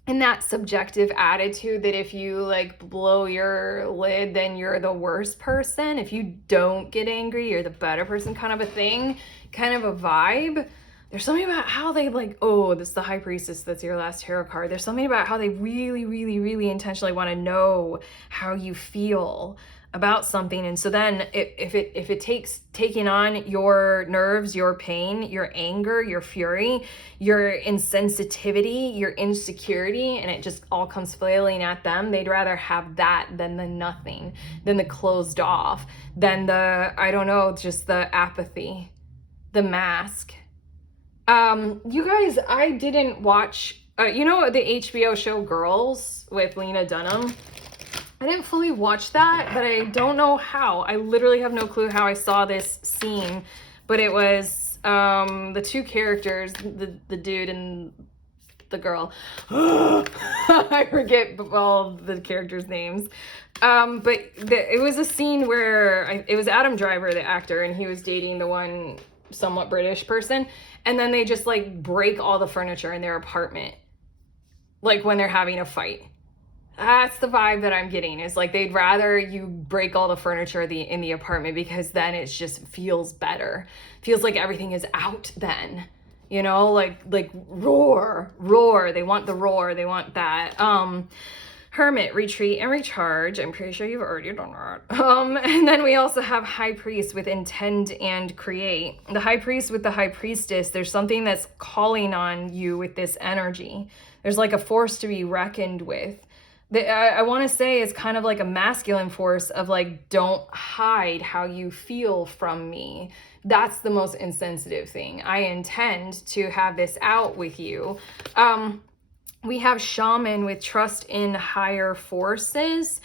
that subjective attitude that if you like blow your lid, then you're the worst person. If you don't get angry, you're the better person, kind of a thing, kind of a vibe. there's something about how they like, oh, this is the High Priestess, that's your last tarot card. There's something about how they really, really, really intentionally want to know how you feel about something. And so then if it takes taking on your nerves, your pain, your anger, your fury, your insensitivity, your insecurity, and it just all comes flailing at them, they'd rather have that than the nothing, than the closed off, than the, I don't know, just the apathy, the mask. You guys, I didn't watch, you know, the HBO show Girls with Lena Dunham? I didn't fully watch that, but I don't know how. I literally have no clue how I saw this scene, but it was the two characters, the dude and the girl. I forget all the characters' names. But it was a scene where it was Adam Driver, the actor, and he was dating the one somewhat British person, and then they just like break all the furniture in their apartment, like when they're having a fight. That's the vibe that I'm getting, is like they'd rather you break all the furniture in the apartment, because then it just feels better. Feels like everything is out then. You know, like roar. They want the roar. They want that. Hermit, retreat and recharge. I'm pretty sure you've already done that. And then we also have High Priest with intend and create. The High Priest with the High Priestess, there's something that's calling on you with this energy. There's like a force to be reckoned with. I want to say it's kind of like a masculine force of like, don't hide how you feel from me. That's the most insensitive thing. I intend to have this out with you. We have shaman with trust in higher forces.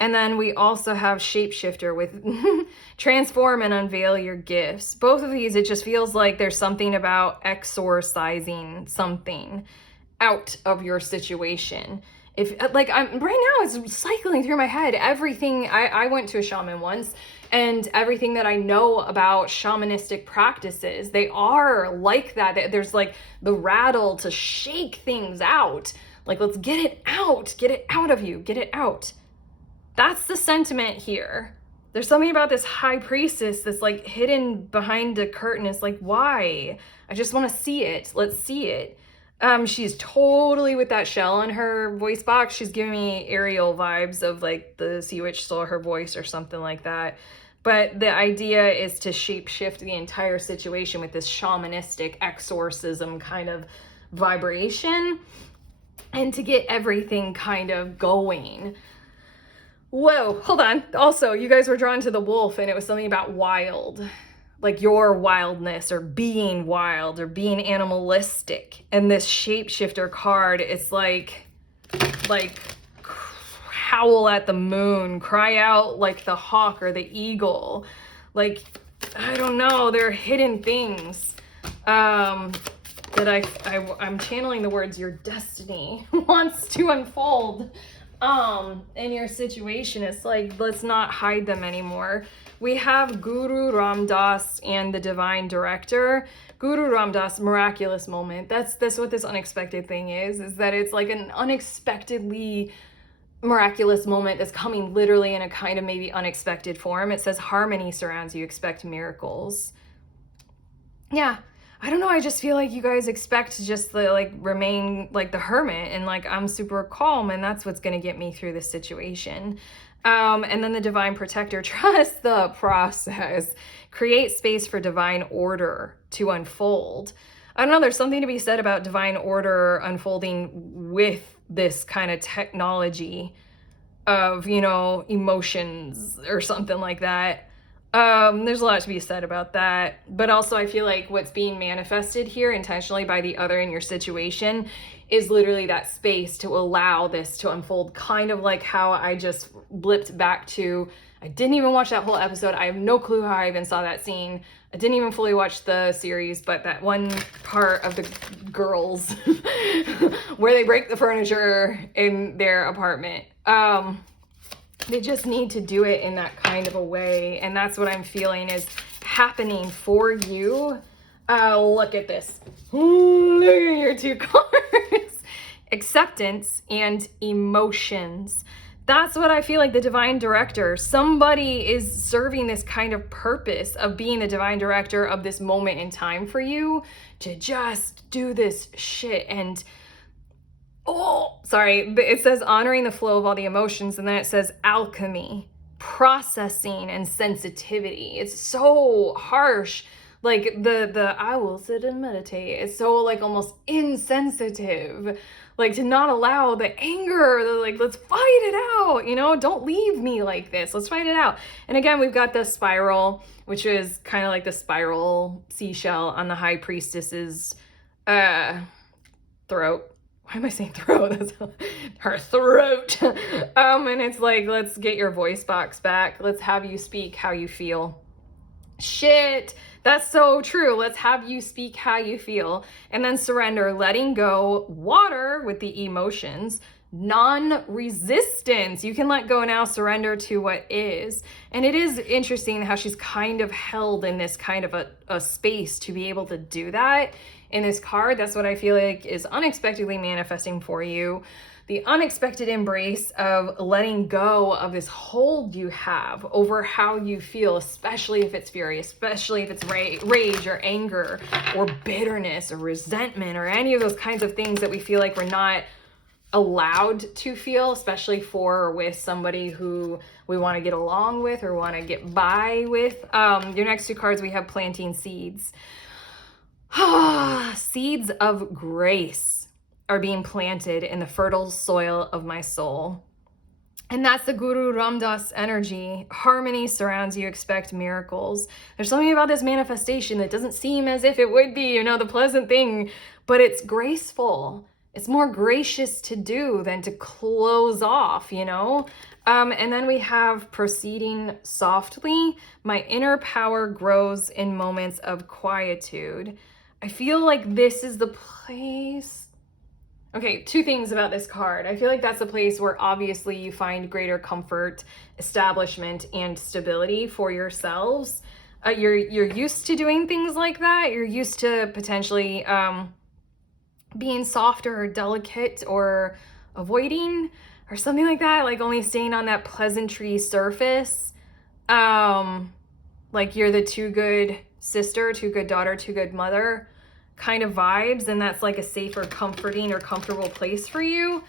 And then we also have shapeshifter with transform and unveil your gifts. Both of these, it just feels like there's something about exorcising something out of your situation. If like I'm right now, it's cycling through my head. Everything, I went to a shaman once, and everything that I know about shamanistic practices, they are like that. There's like the rattle to shake things out. Like, let's get it out of you, get it out. That's the sentiment here. There's something about this High Priestess that's like hidden behind a curtain. It's like, why? I just want to see it. Let's see it. She's totally with that shell in her voice box. She's giving me Ariel vibes of like the Sea Witch stole her voice or something like that. But the idea is to shapeshift the entire situation with this shamanistic exorcism kind of vibration, and to get everything kind of going. Whoa, hold on. Also, you guys were drawn to the wolf, and it was something about wild. Like your wildness, or being wild, or being animalistic. And this shapeshifter card, it's like howl at the moon, cry out like the hawk or the eagle. Like, I don't know, there are hidden things that I'm channeling the words your destiny wants to unfold in your situation. It's like, let's not hide them anymore. We have Guru Ram Dass and the Divine Director. Guru Ram Dass, miraculous moment. That's what this unexpected thing is that it's like an unexpectedly miraculous moment that's coming literally in a kind of maybe unexpected form. It says harmony surrounds you, expect miracles. Yeah, I don't know, I just feel like you guys expect to just like remain like the hermit, and like I'm super calm, and that's what's gonna get me through this situation. And then the Divine Protector, trust the process, create space for divine order to unfold. I don't know, there's something to be said about divine order unfolding with this kind of technology of, you know, emotions or something like that. There's a lot to be said about that. But also I feel like what's being manifested here intentionally by the other in your situation is literally that space to allow this to unfold, kind of like how I just blipped back to, I didn't even watch that whole episode. I have no clue how I even saw that scene. I didn't even fully watch the series, but that one part of the girls where they break the furniture in their apartment. They just need to do it in that kind of a way. And that's what I'm feeling is happening for you. Look at this. Look at your two cards. Acceptance and emotions. That's what I feel like the divine director. Somebody is serving this kind of purpose of being the divine director of this moment in time for you to just do this shit. And it says honoring the flow of all the emotions, and then it says alchemy, processing, and sensitivity. It's so harsh. Like the I will sit and meditate. It's so like almost insensitive. Like to not allow the anger, like let's fight it out, don't leave me like this. Let's fight it out. And again, we've got the spiral, which is kind of like the spiral seashell on the high priestess's throat. Why am I saying throat? That's her throat. And it's like, let's get your voice box back. Let's have you speak how you feel. Shit, that's so true. Let's have you speak how you feel. And then surrender, letting go, water with the emotions, non-resistance. You can let go now, surrender to what is. And it is interesting how she's kind of held in this kind of a space to be able to do that in this card. That's what I feel like is unexpectedly manifesting for you. The unexpected embrace of letting go of this hold you have over how you feel, especially if it's fury, especially if it's rage or anger or bitterness or resentment or any of those kinds of things that we feel like we're not allowed to feel, especially for or with somebody who we want to get along with or want to get by with. Your next two cards, we have planting seeds. Seeds of grace are being planted in the fertile soil of my soul. And that's the Guru Ram Dass energy. Harmony surrounds you, expect miracles. There's something about this manifestation that doesn't seem as if it would be, the pleasant thing, but it's graceful. It's more gracious to do than to close off, And then we have proceeding softly. My inner power grows in moments of quietude. I feel like this is the place. Okay, two things about this card. I feel like that's a place where obviously you find greater comfort, establishment, and stability for yourselves. You're used to doing things like that. You're used to potentially being softer or delicate or avoiding or something like that, like only staying on that pleasantry surface. Like you're the too good sister, too good daughter, too good mother kind of vibes, and that's like a safer, comforting, or comfortable place for you.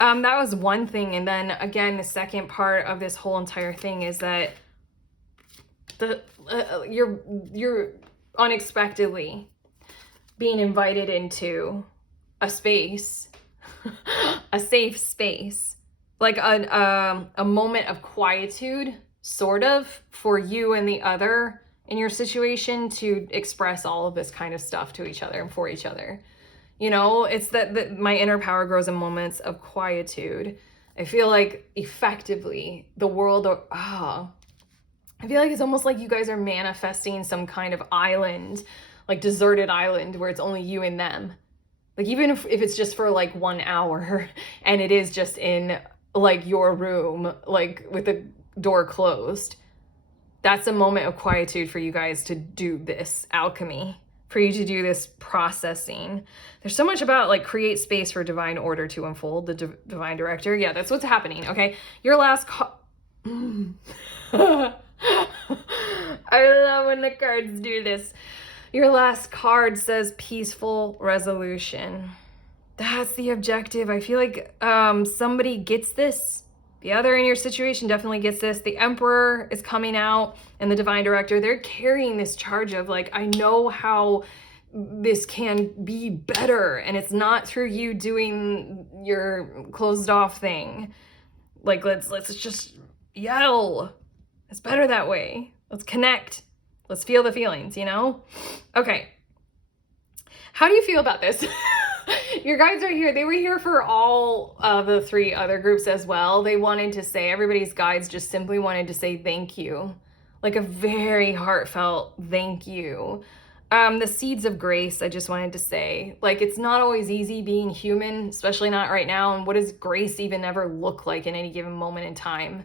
That was one thing. And then again, the second part of this whole entire thing is that you're unexpectedly being invited into a space, a safe space, like a moment of quietude, sort of, for you and the other in your situation to express all of this kind of stuff to each other and for each other. It's that my inner power grows in moments of quietude. I feel like effectively the world, I feel like it's almost like you guys are manifesting some kind of island, like deserted island where it's only you and them. Like even if it's just for like 1 hour and it is just in like your room, like with the door closed, that's a moment of quietude for you guys to do this alchemy, for you to do this processing. There's so much about like create space for divine order to unfold, the divine director. Yeah, that's what's happening. Okay. Your last I love when the cards do this. Your last card says peaceful resolution. That's the objective. I feel like somebody gets this. The other in your situation definitely gets this. The Emperor is coming out and the divine director, they're carrying this charge of like, I know how this can be better, and it's not through you doing your closed off thing. Like, let's just yell. It's better that way. Let's connect. Let's feel the feelings, Okay. How do you feel about this? Your guides are here. They were here for all of the 3 other groups as well. They wanted to say, everybody's guides just simply wanted to say thank you. Like a very heartfelt thank you. The seeds of grace, I just wanted to say, like, it's not always easy being human, especially not right now. And what does grace even ever look like in any given moment in time?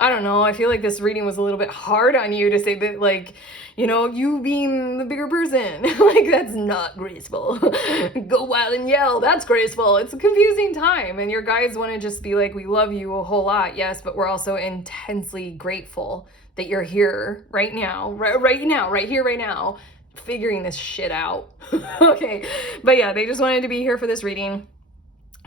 I don't know, I feel like this reading was a little bit hard on you to say that, like, you know, you being the bigger person, like, that's not graceful. Go wild and yell, that's graceful. It's a confusing time, and your guys want to just be like, we love you a whole lot, yes, but we're also intensely grateful that you're here right now, right here, right now, figuring this shit out. Okay, but yeah, they just wanted to be here for this reading.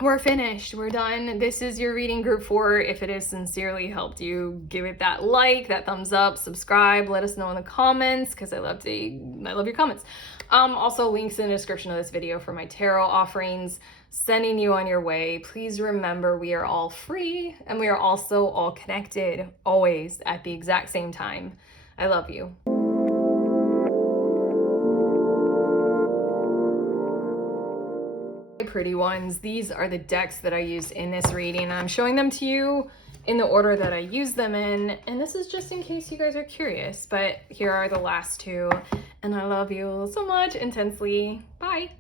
We're finished. We're done. This is your reading group 4. If it has sincerely helped you, give it that like, that thumbs up, subscribe, let us know in the comments, because I love your comments. Also, links in the description of this video for my tarot offerings, sending you on your way. Please remember, we are all free, and we are also all connected, always at the exact same time. I love you. Pretty ones, these are the decks that I used in this reading. I'm showing them to you in the order that I use them in, and this is just in case you guys are curious, but here are the last two, and I love you so much intensely. Bye.